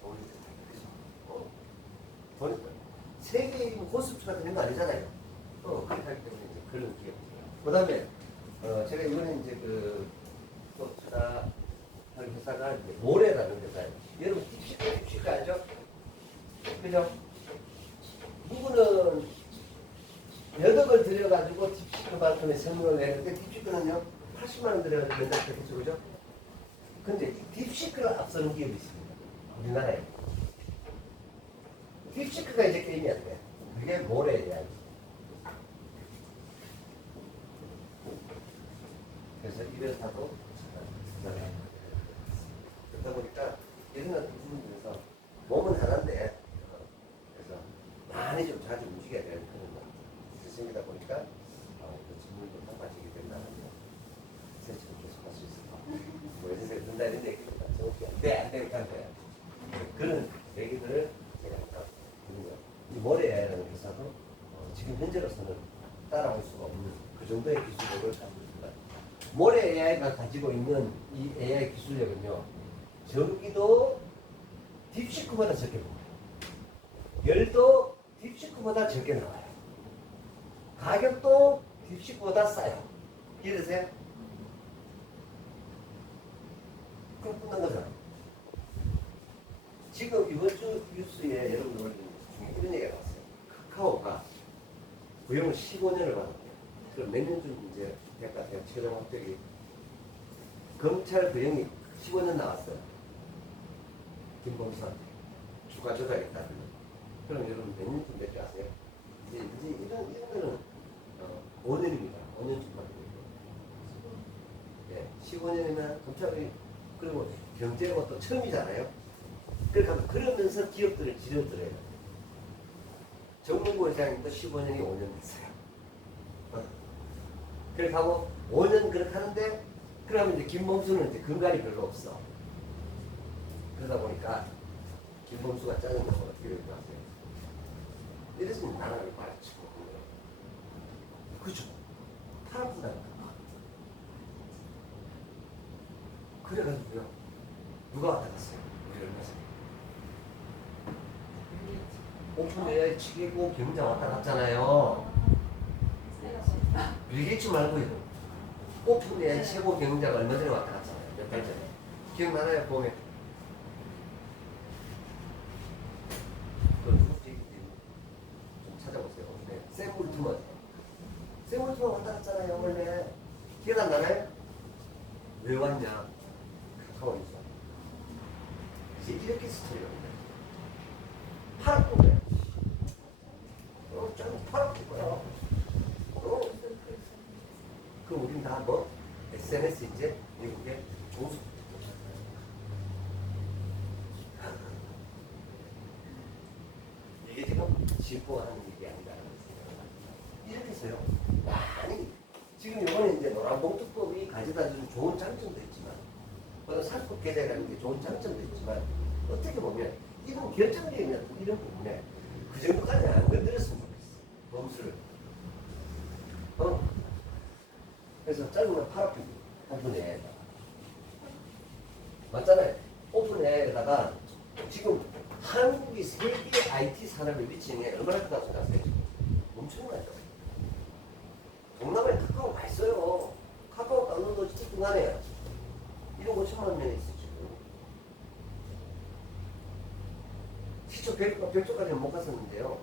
돈이 들어가야 돈이 들어가요. 세계에 호스트가 되는 거 아니잖아요. 그렇게 하기 때문에 이제 그런 기업들. 그 다음에, 제가 이번에 이제 또 투자하는 회사가 이제 모래라는 회사예요. 여러분, 딥시크 알죠? 그죠? 누구는 몇 억을 들여가지고 딥시크만큼의 성능을 내는데 딥시크는요 80만원 들여가지고 맨날 그렇게 그죠? 근데 이 딥시크를 앞서는 기업이 있습니다. 우리나라에. 딥시크가 이제 게임이 안 돼. 그게 모래야. 그래서 이 회사도 그러다 보니까 이런 같은 부분에서 몸은 하나인데 그래서 많이 좀 자주 움직여야 되는 그런 거. 생기다 보니까 그 질문도 딱 맞추게 된다는 거. 세차를 계속 할 수 있을까? 뭐 연습에 든다 이런 얘기보다 정확히 안 돼, 안 돼. 그런 얘기들을 제가 드는 거예요. 이 모래라는 회사도 지금 현재로서는 따라올 수가 없는 그 정도의 기술력을 가지고 있습니다. 모래 AI가 가지고 있는 이 AI 기술력은요, 전기도 딥시크보다 적게 나와요. 열도 딥시크보다 적게 나와요. 가격도 딥시크보다 싸요. 이해되세요? 그럼 끝난 거잖아요. 지금 이번 주 뉴스에 여러분들 올린 중에 이런 얘기가 나왔어요. 카카오가 고용을 15년을 받았대요. 그럼 몇 년쯤 이제 될까? 최종 합격이 검찰 고용이 15년 나왔어요. 김범수한테 주가 조작했다는. 그럼 여러분 몇 년쯤 될지 아세요? 이제 이런 거는 5년입니다. 5년쯤 받고 있고. 네, 15년이면 검찰이 그리고 경제가 또 처음이잖아요. 그러면서 기업들을 지려들어요. 정문구 회장님도 15년이 5년 됐어요. 그렇게 하고 5년 그렇게 하는데 그러면 이제 김범수는 이제 근간이 별로 없어. 그러다 보니까 김범수가 짜증 나면 어떻게 될 것 같아요? 이래서 나라를 말아치고 그죠? 팔아푼다니까. 그래가지고요. 누가 왔다 갔어요? 우리 얼마 전에. 오픈 AI 치고 경장 왔다 갔잖아요. 빌 게이츠 말고요. 오픈 AI 최고 경자가 얼마 전에 왔다 갔잖아요. 몇 달 전에. 기억나나요? 보면. 그 누구지? 좀 찾아보세요. 네. 샘 울트먼. 샘 울트먼 왔다 갔잖아요. 원래. 기억 안 나나요? 왜 왔냐? 카카오에서. 이제 이렇게 스토리가 있네. 팔아픈 거야. 좀 팔아픈 거야. 그럼 우린 다 뭐? SNS 이제 미국의 조수. 이게 지금 실포하는 일이 아니라는 거예요. 이렇게 해서요. 많이 지금 이번에 이제 노란봉투법이 가져다 주는 좋은 장점도 있지만, 사법 개혁이라는 게 좋은 장점도 있지만, 어떻게 보면 이런 결정적인 이런 부분에 그 정도까지 안 건드렸으면 좋겠어. 범수를. 그래서 짧으면 팔아프기 오픈에다가 맞잖아요. 오픈에다가 지금 한국이 세계 IT 산업의 위치에 얼마나 크다고 생각하세요? 엄청나죠. 동남아에 카카오 많이 써요. 카카오 다운로드 진짜 중간에 1억 5천만 명이 있어 지금. 시초 100조까지는 못 갔었는데요.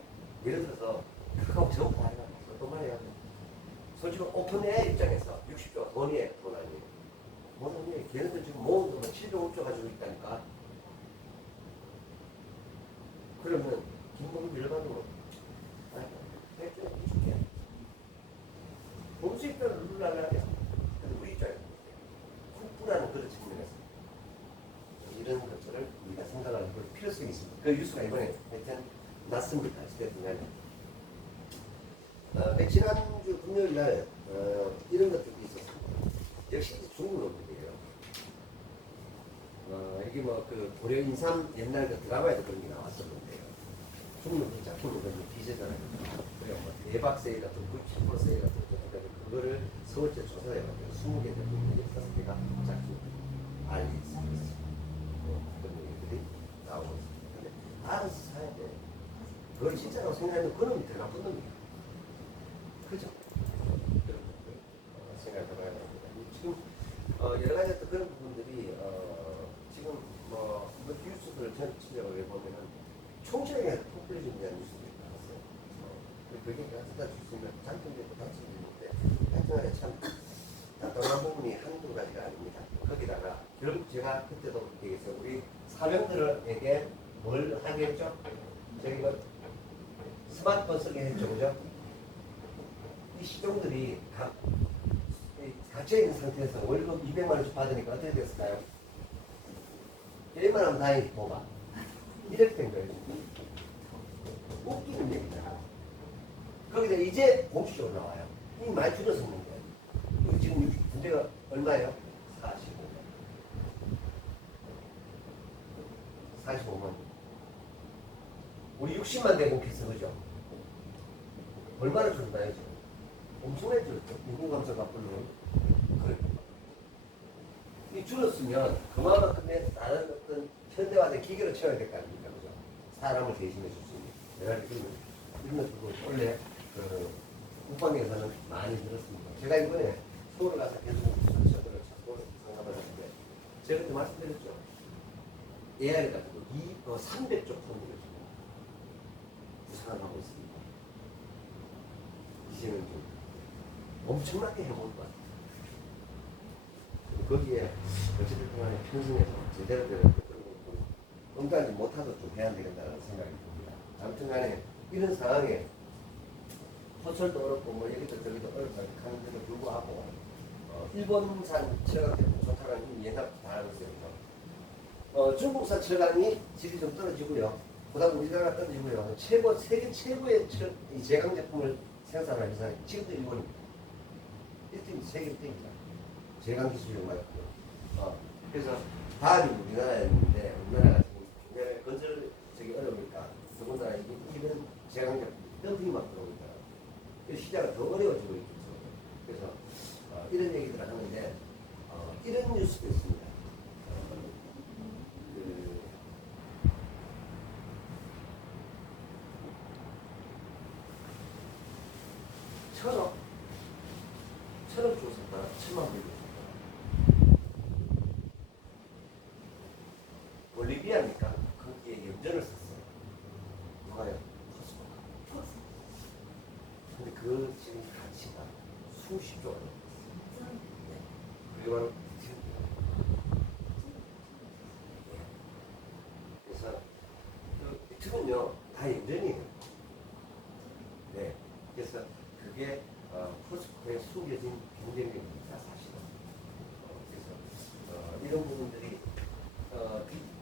예를 들어서 카카오 전부 다 해가지고 어떤 말이야. 솔직히 오픈의 입장에서 60조가 돈이에요. 돈 아니에요. 뭐는 걔네들 지금 모은 돈은 705조 가지고 있다니까. 그러면 김범수 일반으로 100조 20개. 범수 입장을 누르려면 근데 우리 입장에 훅분하는 그런 측면에서 이런 것들을 우리가 생각할 필요성이 있습니다. 그 뉴스가 이번에 하여튼 났습니다. 어찌됐든 간에. 지난주 금요일 날 이런 것들이 있었습니다. 역시 중국 놈들이에요. 이게 뭐 그 고려 인삼 옛날 그 드라마에도 그런 게 나왔었는데요. 중국 놈들이 작품을 그런 비제잖아요. 그리고 뭐 대박 세일 같은 97% 세일 같은 거 그거를 서울제 조사를 해가지고 20개 정도 15개가 작품 알리 있습니다. 그런 얘기들이 나오고 있습니다. 근데 알아서 사야 돼. 그걸 진짜라고 생각하면 그놈이 더 나쁜 놈이야. 그죠? 생각해봐야 됩니다. 지금 여러 가지 또 그런 부분들이 지금 뭐 뉴스들 전체적으로 보면은 총체적인 포퓰리즘에 대한 뉴스들이 나왔어요. 그게 가져다 줄 수 있는 장점도 있고 단점도 있는데 하여튼간에 참 답답한 부분이 한두 가지가 아닙니다. 거기다가 결국 제가 그때도 얘기했어요. 우리 사병들에게 뭘 하게 했죠? 저기 뭐 스마트폰 쓰게 했죠. 그죠? 이 시종들이 갇혀있는 상태에서 월급 200만 원씩 받으니까 어떻게 됐을까요? 일만 하면 다행히 뭐가 이렇게 된 거예요. 웃기는 얘기다. 거기다 이제 공식적으로 나와요. 이미 많이 줄었었는데 지금 군대가 얼마예요? 45만. 우리 60만 대공했어, 그죠? 얼마나 줄었나요, 지금? 엄청나게 줄었죠. 인구감소 바꾸는 그래. 이 줄었으면 그만큼의 다른 어떤 현대화된 기계를 채워야 될 거 아닙니까, 그죠? 사람을 대신해 줄 수 있는. 내가 이런 것도 원래 국방 예산은 많이 들었습니다. 제가 이번에 서울 가서 계속 수천들을 찾고 상담을 하는데 제가 그때 말씀드렸죠. AI를 가지고 300조 톤을 지금 구상을 하고 있습니다. 이제는 좀 엄청나게 해볼 것 같아요. 거기에 어쨌든 간에 편성해서 제대로 된 응가지 못하도 좀 해야 되겠다는 생각이 듭니다. 아무튼 간에 이런 상황에 호철도 어렵고 뭐 여기도 저기도 어렵다 하는데도 불구하고 일본산 철강 제품 좋다라는 옛날부터 다 알고 있어요. 중국산 철강이 질이 좀 떨어지고요. 그다음 우리나라가 떨어지고요. 세계 최고의 이 제강 제품을 생산하는 회사는 지금도 일본입니다. 1등, 세계 1등입니다. 제강 기술이 맞고. 그래서 다음이 우리나라였는데 우리나라가 지금 중간에 건설 저기 어려우니까 더군다나 이런 제강력 덤핑이 막 들어오니까 시장은 더 어려워지고 있죠. 그래서 이런 얘기들을 하는데 이런 뉴스도 있습니다. 천억 주고 샀다가 1,000만 불 주고 샀다가 볼리비아니까 거기에 염전을 썼어요. 누가요? 포스코가. 근데 그 지금 가치가 수십조 원. 네. 그게 바로 그래서 그 비트는요 다 염전이에요. 네. 그래서 그게 포스코에 숨겨진 경쟁력입니다, 사실은. 그래서 이런 부분들이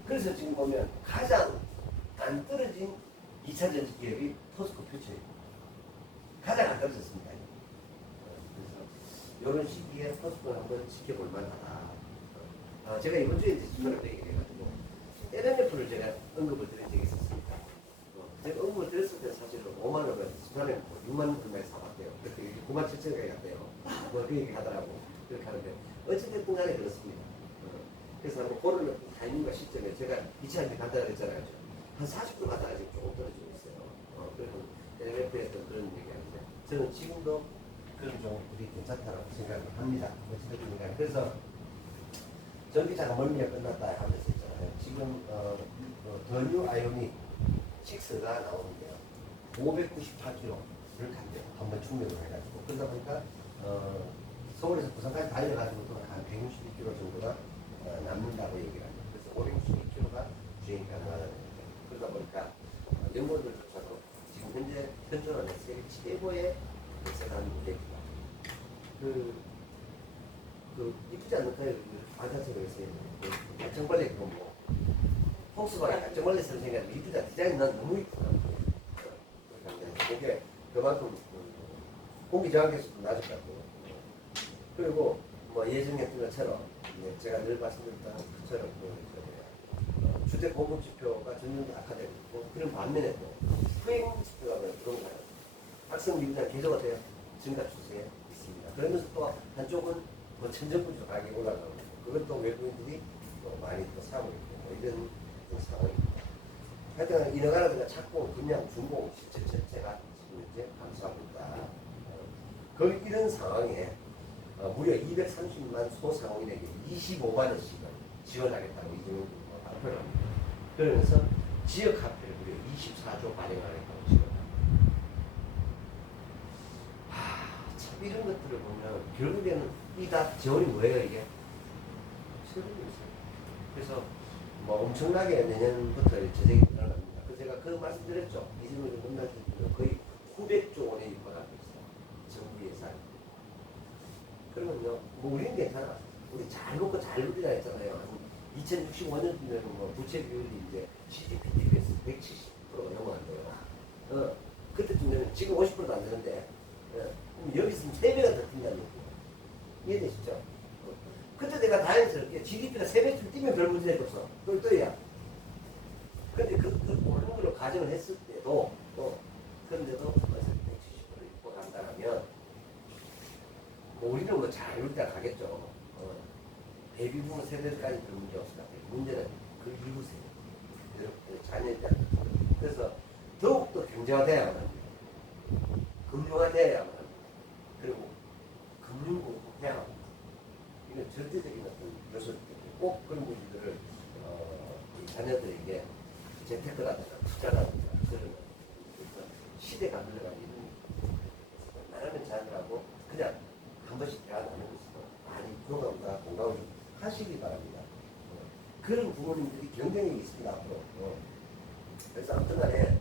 그래서 지금 보면 가장 안 떨어진 2차 전지 기업이 포스코 퓨처입니다. 가장 안 떨어졌습니다. 그래서 이런 시기에 포스코를 한번 지켜볼 만하다. 제가 이번 주에 이제 주소를 얘기해가지고 LMF를 제가 언급을 드린 적이 있었습니다. 제가 언급을 드렸을 때 사실은 5만 원을 주간에 6만 원 얼마에 사봤대요. 그때 9만 7천 원에 갔대요. 뭐 그 얘기 하더라고. 그렇게 하는데 어찌됐든 간에 그렇습니다. 그래서 그거를 타이밍과 시점에 제가 2차한테 간다고 했잖아요. 한 40분 가다 아직 조금 떨어지고 있어요. 그래서 LMF에 했던 그런 얘기하는데 저는 지금도 그런 종들이 괜찮다고 생각을 합니다. 어찌됐든 간에. 그래서 전기차가 멀미가 끝났다 하면서 있잖아요. 지금 더뉴 아이오닉 6가 나오는데요. 598km를 간대요. 한번 충전을 해가지고. 그러다 보니까 서울에서 부산까지 달려가지고 또 한 162km 정도가 남는다고 얘기를 합니다. 그래서 562km가 주행이 가능하다는 거예요. 그러다 보니까 연구원들조차도 지금 현재 현존하는 세계 최고의 세단 모델입니다. 이쁘지 않을까요? 반사적으로 해서 약정벌레 그거 뭐 폭스바겐 약정벌레 선생님 이쁘다. 디자인 난 너무 이쁘다. 그게 그만큼 공기 저항계수도 낮을 것 같고 그리고 뭐 예전에 했던 것처럼 제가 늘 말씀드렸던 것처럼 주택 공급 지표가 점점 더 악화되고 있고 그런 반면에 또 수행 지표가 그런가요? 학생 미분양 계속 어때요? 증가 추세에 있습니다. 그러면서 또 한쪽은 뭐 천정부지로 가격이 올라가고 그것도 외국인들이 또 많이 또 사고 있고 뭐 이런 상황입니다. 하여튼 인허가라든가 착공, 분양, 준공 실질 자체가 지금 이제 감소하고 있다. 이런 상황에 무려 230만 소상공인에게 25만 원씩을 지원하겠다고 이정현 정부가 발표를 합니다. 그러면서 지역 화폐를 무려 24조 발행하겠다고 지원합니다. 참 이런 것들을 보면 결국에는 이 다 지원이 뭐예요 이게? 세금이죠. 그래서 뭐 엄청나게 내년부터 재정이 늘어납니다. 제가 그 말씀드렸죠. 이재명 정부 끝날 때 거의 900조 원에 육박하고 있어요. 정부 예산. 그러면요, 뭐 우리는 괜찮아. 우리 잘 먹고 잘 누리자 했잖아요. 2065년이면 뭐 부채 비율이 이제 GDP 대비해서 170%가 넘어간대요. 그때쯤 되면 지금 50%도 안 되는데, 그럼 여기서 3배가 더 뛴다는 얘기예요. 이해되시죠? 그때 내가 다행스럽게 GDP가 3배쯤 뛰면 별 문제가 없어. 똘똘이야. 근데 그 오르는 걸로 가정을 했을 때도, 그런데도 170%를 입고 간다면, 뭐 우리는 뭐 잘 놀다 가겠죠. 베이비부모 세대까지 별 문제 없을 것 같아요. 문제는 그 이후 세대, 자녀에 대한 것. 그래서 더욱더 경제화돼야만 합니다. 금융화돼야만 합니다. 그리고 금융공급해야 합니다. 이건 절대적인 어떤 요소이기 때문에 꼭 그런 부분들을 자녀들에게 재테크라든가 투자라든가 그런 시대가 흘러가는 나라는 자녀들하고 그냥 한 번씩 대화 나누면서 많이 공감과 공감을 좀 하시기 바랍니다. 그런 부모님들이 경쟁력이 있습니다, 앞으로. 그래서 아무튼 간에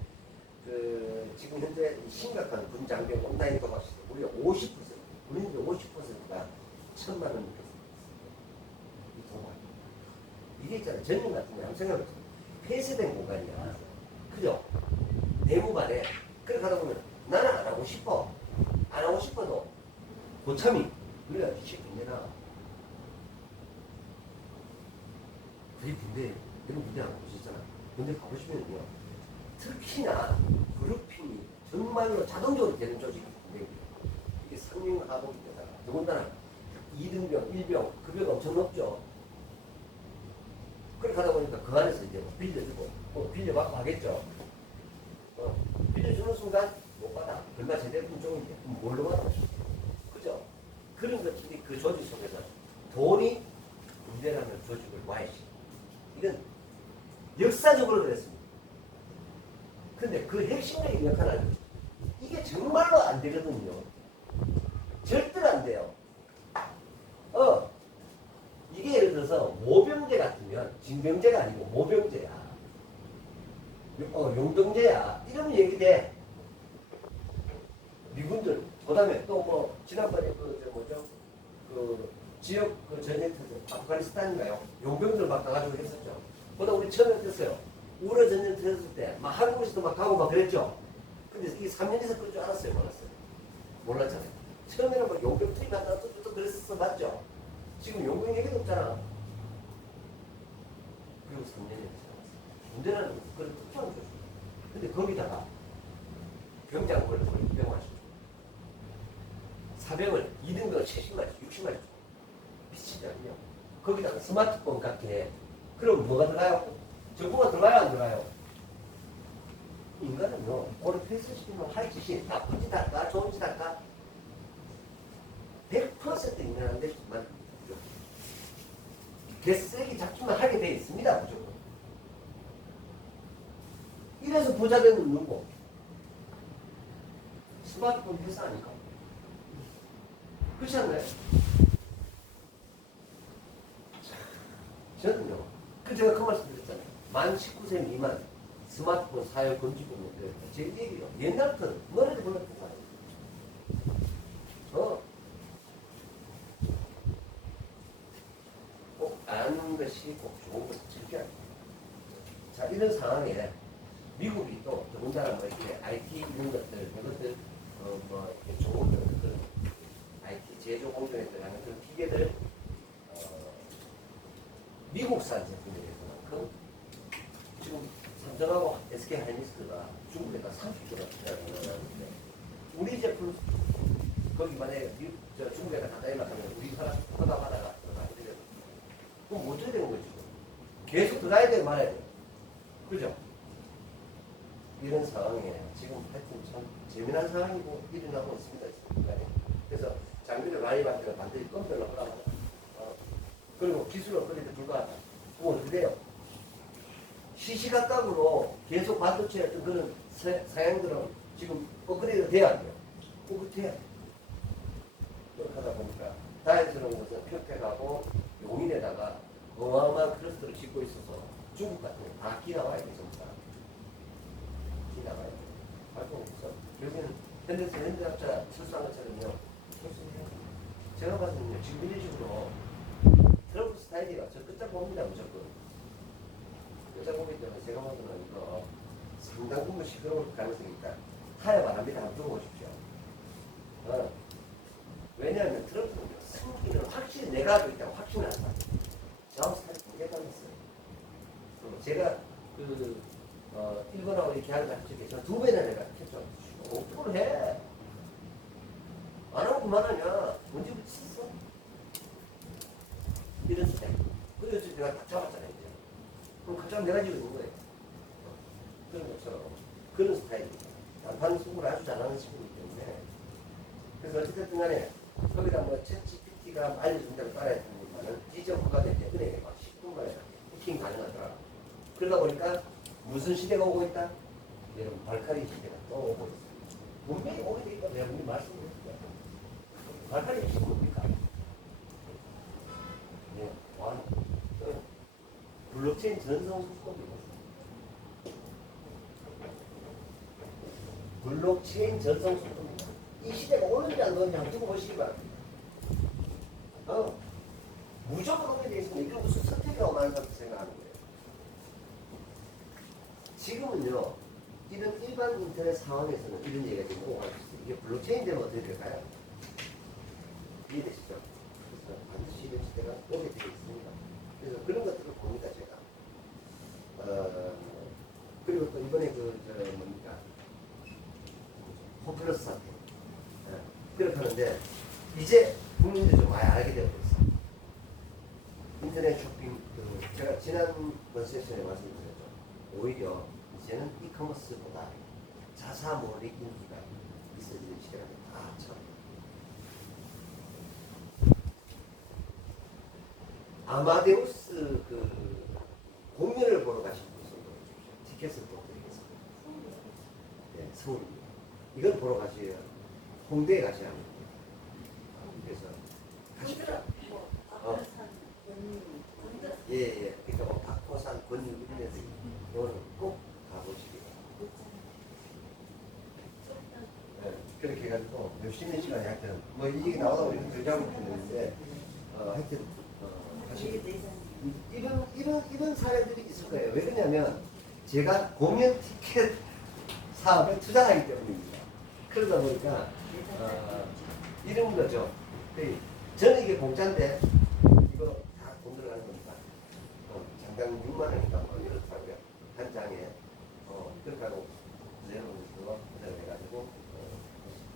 지금 현재 심각한 군장병 온라인 도박 시대 우리가 50%, 우리는 50%가 1,000만 원 이 도박. 이게 있잖아요. 전용 같은 거 한번 생각해보세요. 폐쇄된 공간이야. 그죠? 대무반에 그렇게 하다 보면 나는 안 하고 싶어. 안 하고 싶어도 고참이 우리가 쉽게 내나 저희 군대, 여러분 군대 안 보시잖아. 군대 가보시면요. 특히나 그룹핑이 정말로 자동적으로 되는 조직이 군대입니다. 이게 상명하복입니다. 더군다나 2등병, 1병, 급여가 엄청 높죠. 그렇게 하다 보니까 그 안에서 이제 뭐 빌려주고, 빌려받고 하겠죠. 빌려주는 순간 못 받아. 얼마 제대로 군종인데 뭘로 받아? 그죠? 그런 것들이 그 조직 속에서 돈이 군대라는 조직을 와야지. 이건 역사적으로 그랬습니다. 근데 그 핵심적인 역할은 이게 정말로 안 되거든요. 절대로 안 돼요. 이게 예를 들어서 모병제 같으면 징병제가 아니고 모병제야. 용병제야. 이러면 얘기돼. 미군들, 그 다음에 또 뭐, 지난번에 그 지역 그 전쟁터들, 아프가니스탄인가요? 용병들 막 가가지고 했었죠. 보다 우리 처음에 했어요. 우라 전쟁터 했을 때, 막 한국에서도 막 가고 막 그랬죠. 근데 이게 3년에서 그럴 줄 알았어요? 몰랐어요? 몰랐잖아요. 처음에는 막 용병 투입한다, 또 그랬었어. 맞죠? 지금 용병 얘기도 없잖아. 그리고 3년에 문제라는 것은 그런 특수한 조직. 근데 거기다가 병장을 입병하시죠. 사병을 2등병을 70마리, 60마리 미치지 않냐. 거기다가 스마트폰 같게 해. 그럼 뭐가 들어가요? 정보가 들어가요, 안 들어가요? 인간은요, 오래 패스시키면 할 짓이 나쁜 짓 할까, 좋은 짓 할까? 100% 인간한테 정말 개쓰레기 잡기만 하게 돼 있습니다, 무조건. 이래서 부자 되는 누구? 스마트폰 회사 아닐까? 그렇지 않나요? 저는요, 제가 그 말씀 드렸잖아요. 만 19세 미만 스마트폰 사용 금지법인데, 제 얘기요. 옛날부터 노래도 불렀던 거예요. 꼭 아는 것이 꼭 좋은 것이 절대 아니에요. 자, 이런 상황에 미국이 또 더군다나 뭐 이렇게 IT 이런 것들, 이것들, 뭐 이렇게 좋은 것들, IT 제조 공정에 들어가는 그런 기계들, 미국산 제품에서만큼 지금 삼성하고 SK 하이닉스가 중국에다 30조가 투자를 하는데 우리 제품 거기 만약에 중국에다 갖다 연락하면 우리 허가받아가 들어가야 그럼 못 줘야 되는 거지. 계속 들어가야 돼 말아야 돼. 그죠? 이런 상황에 지금 하여튼 참 재미난 상황이고 일어나고 있습니다. 그래서 장비를 많이 받으면 반드시 건별로 하라고. 그리고 기술 업그레이드 불가하다. 그건 어떻게 돼요? 시시각각으로 계속 반도체 어떤 그런 사양들은 지금 업그레이드 돼야 안 돼요. 그렇게 그렇게 하다 보니까 다행스러운 것은 평택하고 용인에다가 어마어마한 클러스터를 짓고 있어서 중국 같은 거 다 끼나와야 돼, 전부 다. 끼나와야 돼. 활동 없어. 결국에는 현대자동차 철수한 것처럼요. 철수해요. 제가 봤을 지금 이런 식으로 트럼프 스타일이가 저 끝장 봅니다, 무조건. 끝장 보기 때문에 제가 봐서는 이거 상당 부분 시끄러울 가능성이 있다. 하야 바랍니다. 한번 들어보십시오. 왜냐하면 트럼프는 승기는 확실히 내가 하고 있다고 확신을 한다. 저하고 스타일이 굉장히 달랐어요. 제가 일본하고 이렇게 하는 가르쳐 계시면 2배나 내가 했죠. 5% 해. 안 하고 그만하냐. 언제 붙였어? 이런 스타일. 그래서 내가 딱 잡았잖아요. 이제. 그럼 갑자기 내가 지고 있는 거예요. 그런 것처럼. 그런 스타일입니다. 단판 승부를 아주 잘하는 친구이기 때문에. 그래서 어쨌든 간에 거기다 뭐 챗GPT가 알려준 대로 따라야 되는지만은 지정부가 될 때 은행에 막 10분 만에 해킹 가능하더라. 그러다 보니까 무슨 시대가 오고 있다? 여러분 발카리 시대가 또 오고 있어요. 분명히 오게 되니까 내가 분명히 말씀드렸어요. 발카리 시대 뭡니까? 네, 블록체인 전송 수법입니다. 블록체인 전송 수법입니다. 이 시대가 오는지 안 오는지 한번 두고 보시기 바랍니다. 무조건 오게 되어 있으면 이게 무슨 선택이라고 많은 사람들이 생각하는 거예요. 지금은요, 이런 일반 인터넷 상황에서는 이런 얘기가 지금 오고 있어요. 이게 블록체인 되면 어떻게 될까요? 이해되시죠? 그래서 반드시 이런 시대가 오게 되어 있습니다. 그래서 그런 것들을 봅니다, 제가. 그리고 또 이번에 뭡니까? 홈플러스 사태. 그렇게 하는데, 이제 국민들이 좀 많이 알게 되고 있어. 인터넷 쇼핑, 제가 지난번 세션에 말씀드렸죠. 오히려 이제는 이커머스보다 자사몰의 인기가 있어지는 시대가 다 참. 아마데우스 공연을 보러 가신 분들도 티켓을 또 드리겠습니다. 네, 서울입니다. 이걸 보러 가셔야 홍대에 가셔야 합니다. 그래서 가십시오. 예. 그러니까 뭐 박호산, 권유 이런 데서 이거는 꼭 가보시기 바랍니다. 네, 그렇게 해가지고 몇십 시간에 하여튼 뭐 이 얘기 나오다 보니까 결정을 했는데 하여튼 사실 이런 사례들이 있을 거예요. 왜 그러냐면 제가 공연 티켓 사업에 투자하기 때문입니다. 그러다 보니까 이런 거죠. 저는 이게 공짜인데 이거 다 돈 들어가는 겁니다. 장당 6만 원인가 뭐 이렇더라고요. 한 장에 그렇게 하고 여러분 그거 해가지고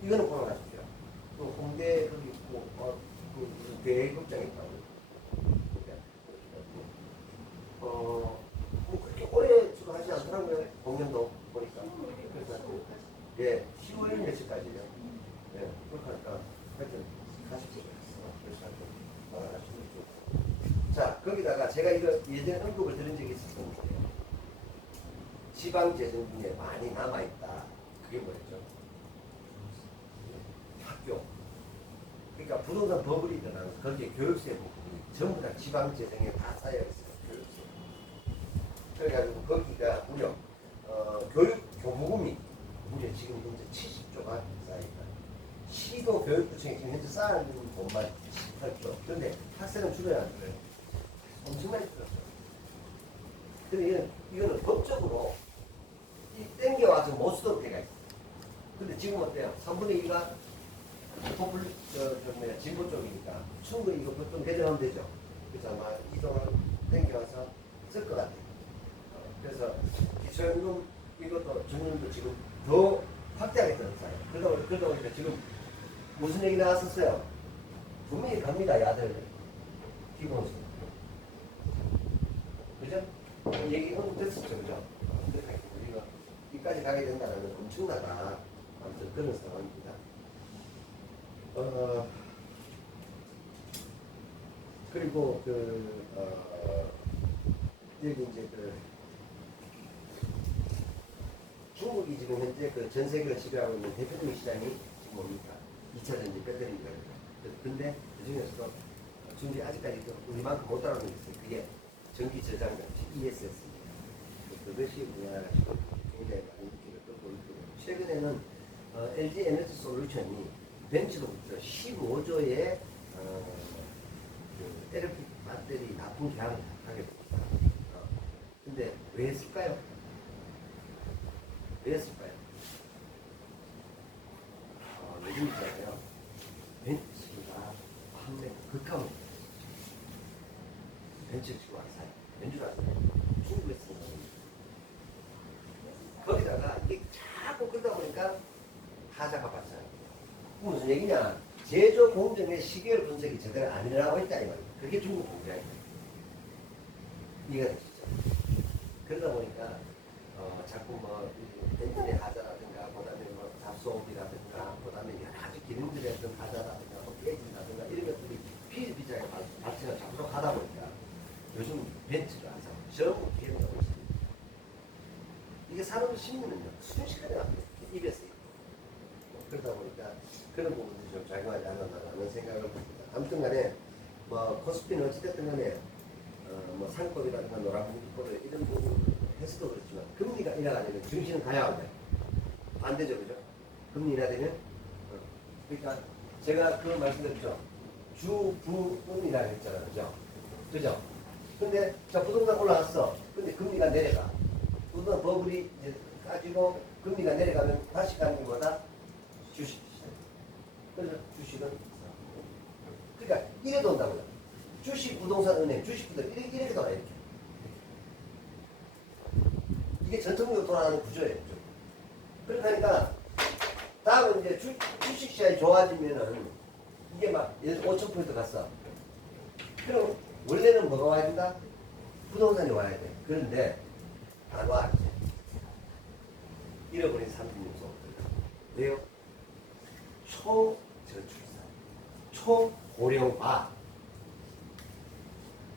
이거는 보러 가십시오. 또 홍대 거기 뭐 대극장에 있다고. 뭐 그렇게 오래 지금 하지 않더라고요. 공연도 보니까. 그래서 예, 10월 며칠까지요. 예, 그렇게 하니까 하여튼 가십시오. 그래서 가시면 좋고. 자, 거기다가 제가 이거 예전에 언급을 드린 적이 있었는데 지방 재정 중에 많이 남아있다. 그게 뭐였죠? 학교. 그러니까 부동산 버블이 일어나면서 거기에 교육세 부분이 전부 다 지방 재정에 다 쌓여 있어요. 교육세. 그래가지고 거기가 무려 교육 교부금이 무려 지금 현재 70조가 쌓여있다. 시도 교육부청이 지금 현재 쌓아놓은 돈만 18조. 그런데 학생은 줄여야 안 돼요. 엄청 많이 줄었어요. 근데 이거는 법적으로 땡겨와서 못 쓰도록 되어 있어요. 근데 지금 어때요? 3분의 2가 진보 쪽이니까 충분히 이거 보통 개정하면 되죠. 그래서 아마 이 돈을 땡겨와서 쓸 것 같아요. 그래서 기초연금 이것도 전년도 지금 더 확대하게 들었어요. 그러다 보니까 지금 무슨 얘기 나왔었어요? 분명히 갑니다, 야들 기본수. 그죠? 얘기 언급됐었죠, 그죠? 우리가 여기까지 가게 된다는 엄청나다. 아무튼 그런 상황입니다. 그리고 여기 이제 중국이 지금 현재 전 세계를 지배하고 있는 대표적인 시장이 지금 뭡니까? 2차 전지 배터리입니다. 근데 그 중에서도 중국이 아직까지 우리만큼 못 따라오는 게 있어요. 그게 전기 저장 장치 ESS입니다. 그것이 우리나라가 지금 굉장히 많은 인기를 끌고 있고요. 최근에는 LG 에너지 솔루션이 벤처로부터 15조의 LFP 배터리 납품 계약을 하게 됩니다. 근데 왜 했을까요? 왜 했을까요? 요즘 있잖아요. 벤처가 판매 극하면 벤처 지금 안 사요. 왠줄 아세요? 중국에서 쓰는 겁니다. 거기다가 이게 자꾸 그러다 보니까 하자가 발생해요. 무슨 얘기냐? 제조 공정의 시계열 분석이 제대로 안 일어나고 있다 이 말이에요. 그게 중국 공장입니다. 이해가 되시죠? 그러다 보니까 자꾸 뭐 엔진의 하자라든가 그다음에 뭐 잡소음이라든가 그다음에 여러 가지 기능들의 어떤 하자라든가 뭐 깨진다든가 이런 것들이 비일비재하게 발생을 자꾸 하다 보니까 요즘 벤츠를 안 사고 전부 기회가 오고 있습니다. 이게 산업 심리는요 순식간에 납니다. 입에서 있고 그러다 보니까 그런 부분들이 좀 작용하지 않았나라는 생각을 합니다. 아무튼 간에 뭐 코스피는 어찌됐든 간에 뭐 상법이라든가 노란불 이런 부분을 해서도 그렇지만 금리가 인하되면 증시는 가야 합니다. 반대죠, 그죠? 금리 인하되면 그러니까 제가 그 말씀드렸죠. 주부금이라고 했잖아요, 그죠? 그죠? 근데 자 부동산 올라갔어. 근데 금리가 내려가. 부동산 버블이 이제 까지고 금리가 내려가면 다시 가는 게 뭐다? 주식. 그래서 주식은 그러니까 이래 돈다고요. 주식, 부동산, 은행, 주식, 부동산 이렇게 돌아요. 이렇게. 이게 전통적으로 돌아가는 구조예요. 그러니까 다음은 이제 주식 시장이 좋아지면은 이게 막 5,000포인트 갔어. 그럼 원래는 뭐가 와야 된다? 부동산이 와야 돼. 그런데 안 와. 이제. 잃어버린 상품 요소. 왜요? 초저출산, 초고령화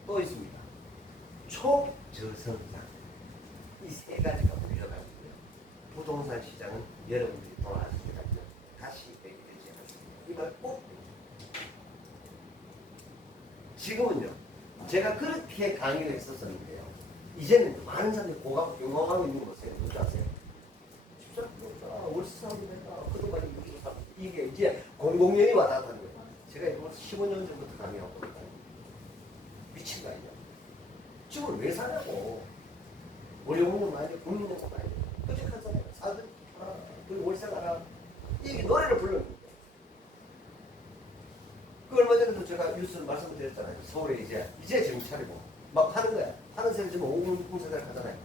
또 있습니다. 초저성장. 이 세 가지가 모여가지고요. 부동산 시장은 여러분들이 돌아가실 때까지 다시 되게 되지 않습니다. 이걸 꼭 지금은요. 제가 그렇게 강의를 했었는데요. 이제는 많은 사람들이 공감하고 있는 거 보세요. 누구 아세요? 집사람이다, 월세사업이다, 그동안 이게 이제 공공연히 와닿았다는 거예요. 제가 이거 15년 전부터 강의하고 있거든요. 미친 거 아니냐. 집을 왜 사냐고. 어려운 건 아니고, 국민은 건 아니고. 끔찍한 사람, 사들, 그리고 월세 가라. 이게 노래를 불렀는데. 그 얼마 전에도 제가 뉴스를 말씀드렸잖아요. 서울에 이제 정신 차리고 막 파는 거야. 파는 세를 지금 5분 공세를 하잖아요.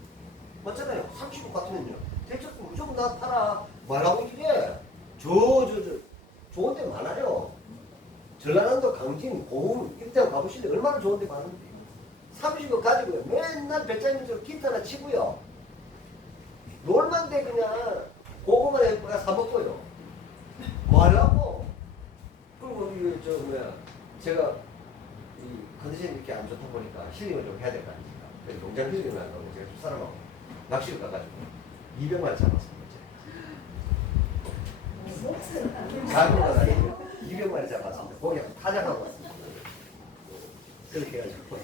맞잖아요. 30억 같으면요. 대출 무조건 나 팔아. 말하고 이게 좋은 데 많아요. 전라남도 강진, 고흥 이때 가보실래? 얼마나 좋은 데 많은데. 30억 가지고요. 맨날 배짱이처럼 기타나 치고요. 놀만 데 그냥 고구마 해가 사 먹고요. 말하고. 그리고 제가 이 컨디션이 이렇게 안 좋다 보니까 힐링을 좀 해야 될 거 아닙니까? 그래서 농장 힐링을 하려고 제가 두 사람하고 낚시를 가가지고 200마리 잡았어요. 작은 아니고 200마리 잡았습니다. 거기 타작하고 왔습니다. 그렇게 해가지고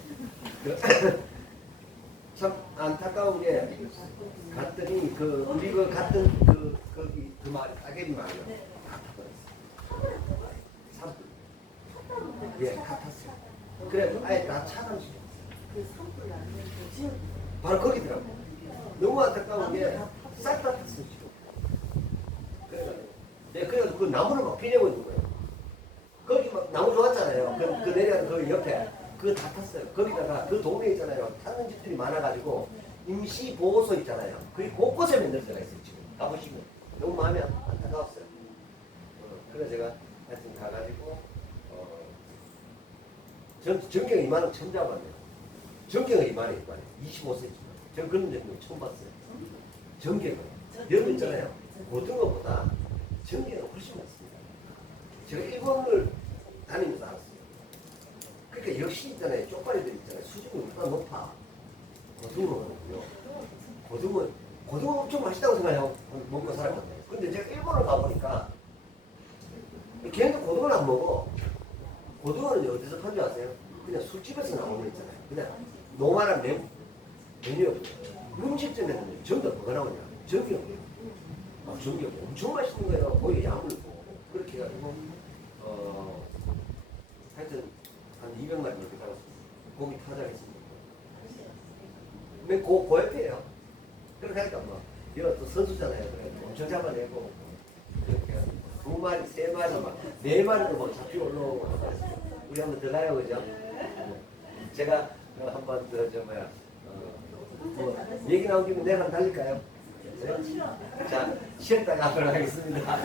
참 안타까운 게 갔더니 우리 갔던 거기 그 말 따개비 말이요. 다 타버렸어요. 예, 같았어요. 그래도 아예 다 차단시켰어요. 바로 거기더라고. 너무 안타까운 게 싹 다 탔어요. 그래서 그 나무를 막 피내고 있는 거예요. 거기 막 나무 좋았잖아요. 그 내려가는 그 옆에 그거 다 탔어요. 거기다가 그 동네에 있잖아요. 타는 집들이 많아가지고 임시 보호소 있잖아요. 그게 곳곳에 만들 때가 있어요. 지금 가보시면 너무 마음이 안타까웠어요. 그래서 제가 하여튼 가가지고 전경 이만은 처음 잡았네요. 전경은 이만해. 25cm. 전 그런 적 처음 봤어요. 전경은. 여러분 있잖아요. 고등어보다 전경은 훨씬 많습니다. 제가 일본을 다니면서 알았어요. 그러니까 역시 있잖아요. 쪽발이들 있잖아요. 수준이 얼마나 높아. 고등어는요. 고등어 엄청 맛있다고 생각해요. 먹고 살았거든요. 근데 제가 일본을 가보니까 걔네들 고등어를 안 먹어. 고등어는 어디서 판지 아세요? 그냥 술집에서 나오는 거 있잖아요. 그냥 노멀한 메뉴. 음식점에는 전부 다 뭐가 나오냐? 전기요. 전기 엄청 맛있는 거예요. 거기 야물고. 그렇게 해가지고, 하여튼, 한 200마리 이렇게 잡았습니다. 고기 타작했습니다. 맨 고액이에요. 그렇게 하니까 뭐, 이거 또 선수잖아요. 그래. 엄청 잡아내고, 그렇게 해가지고. 2마리, 3마리, 막, 4마리도 막 잡히 올라오고. 우리 한번 더 가요, 그죠? 제가 한번 얘기 나온 김에 내가 한번 달릴까요? 네? 자, 쉬었다가 하도록 하겠습니다.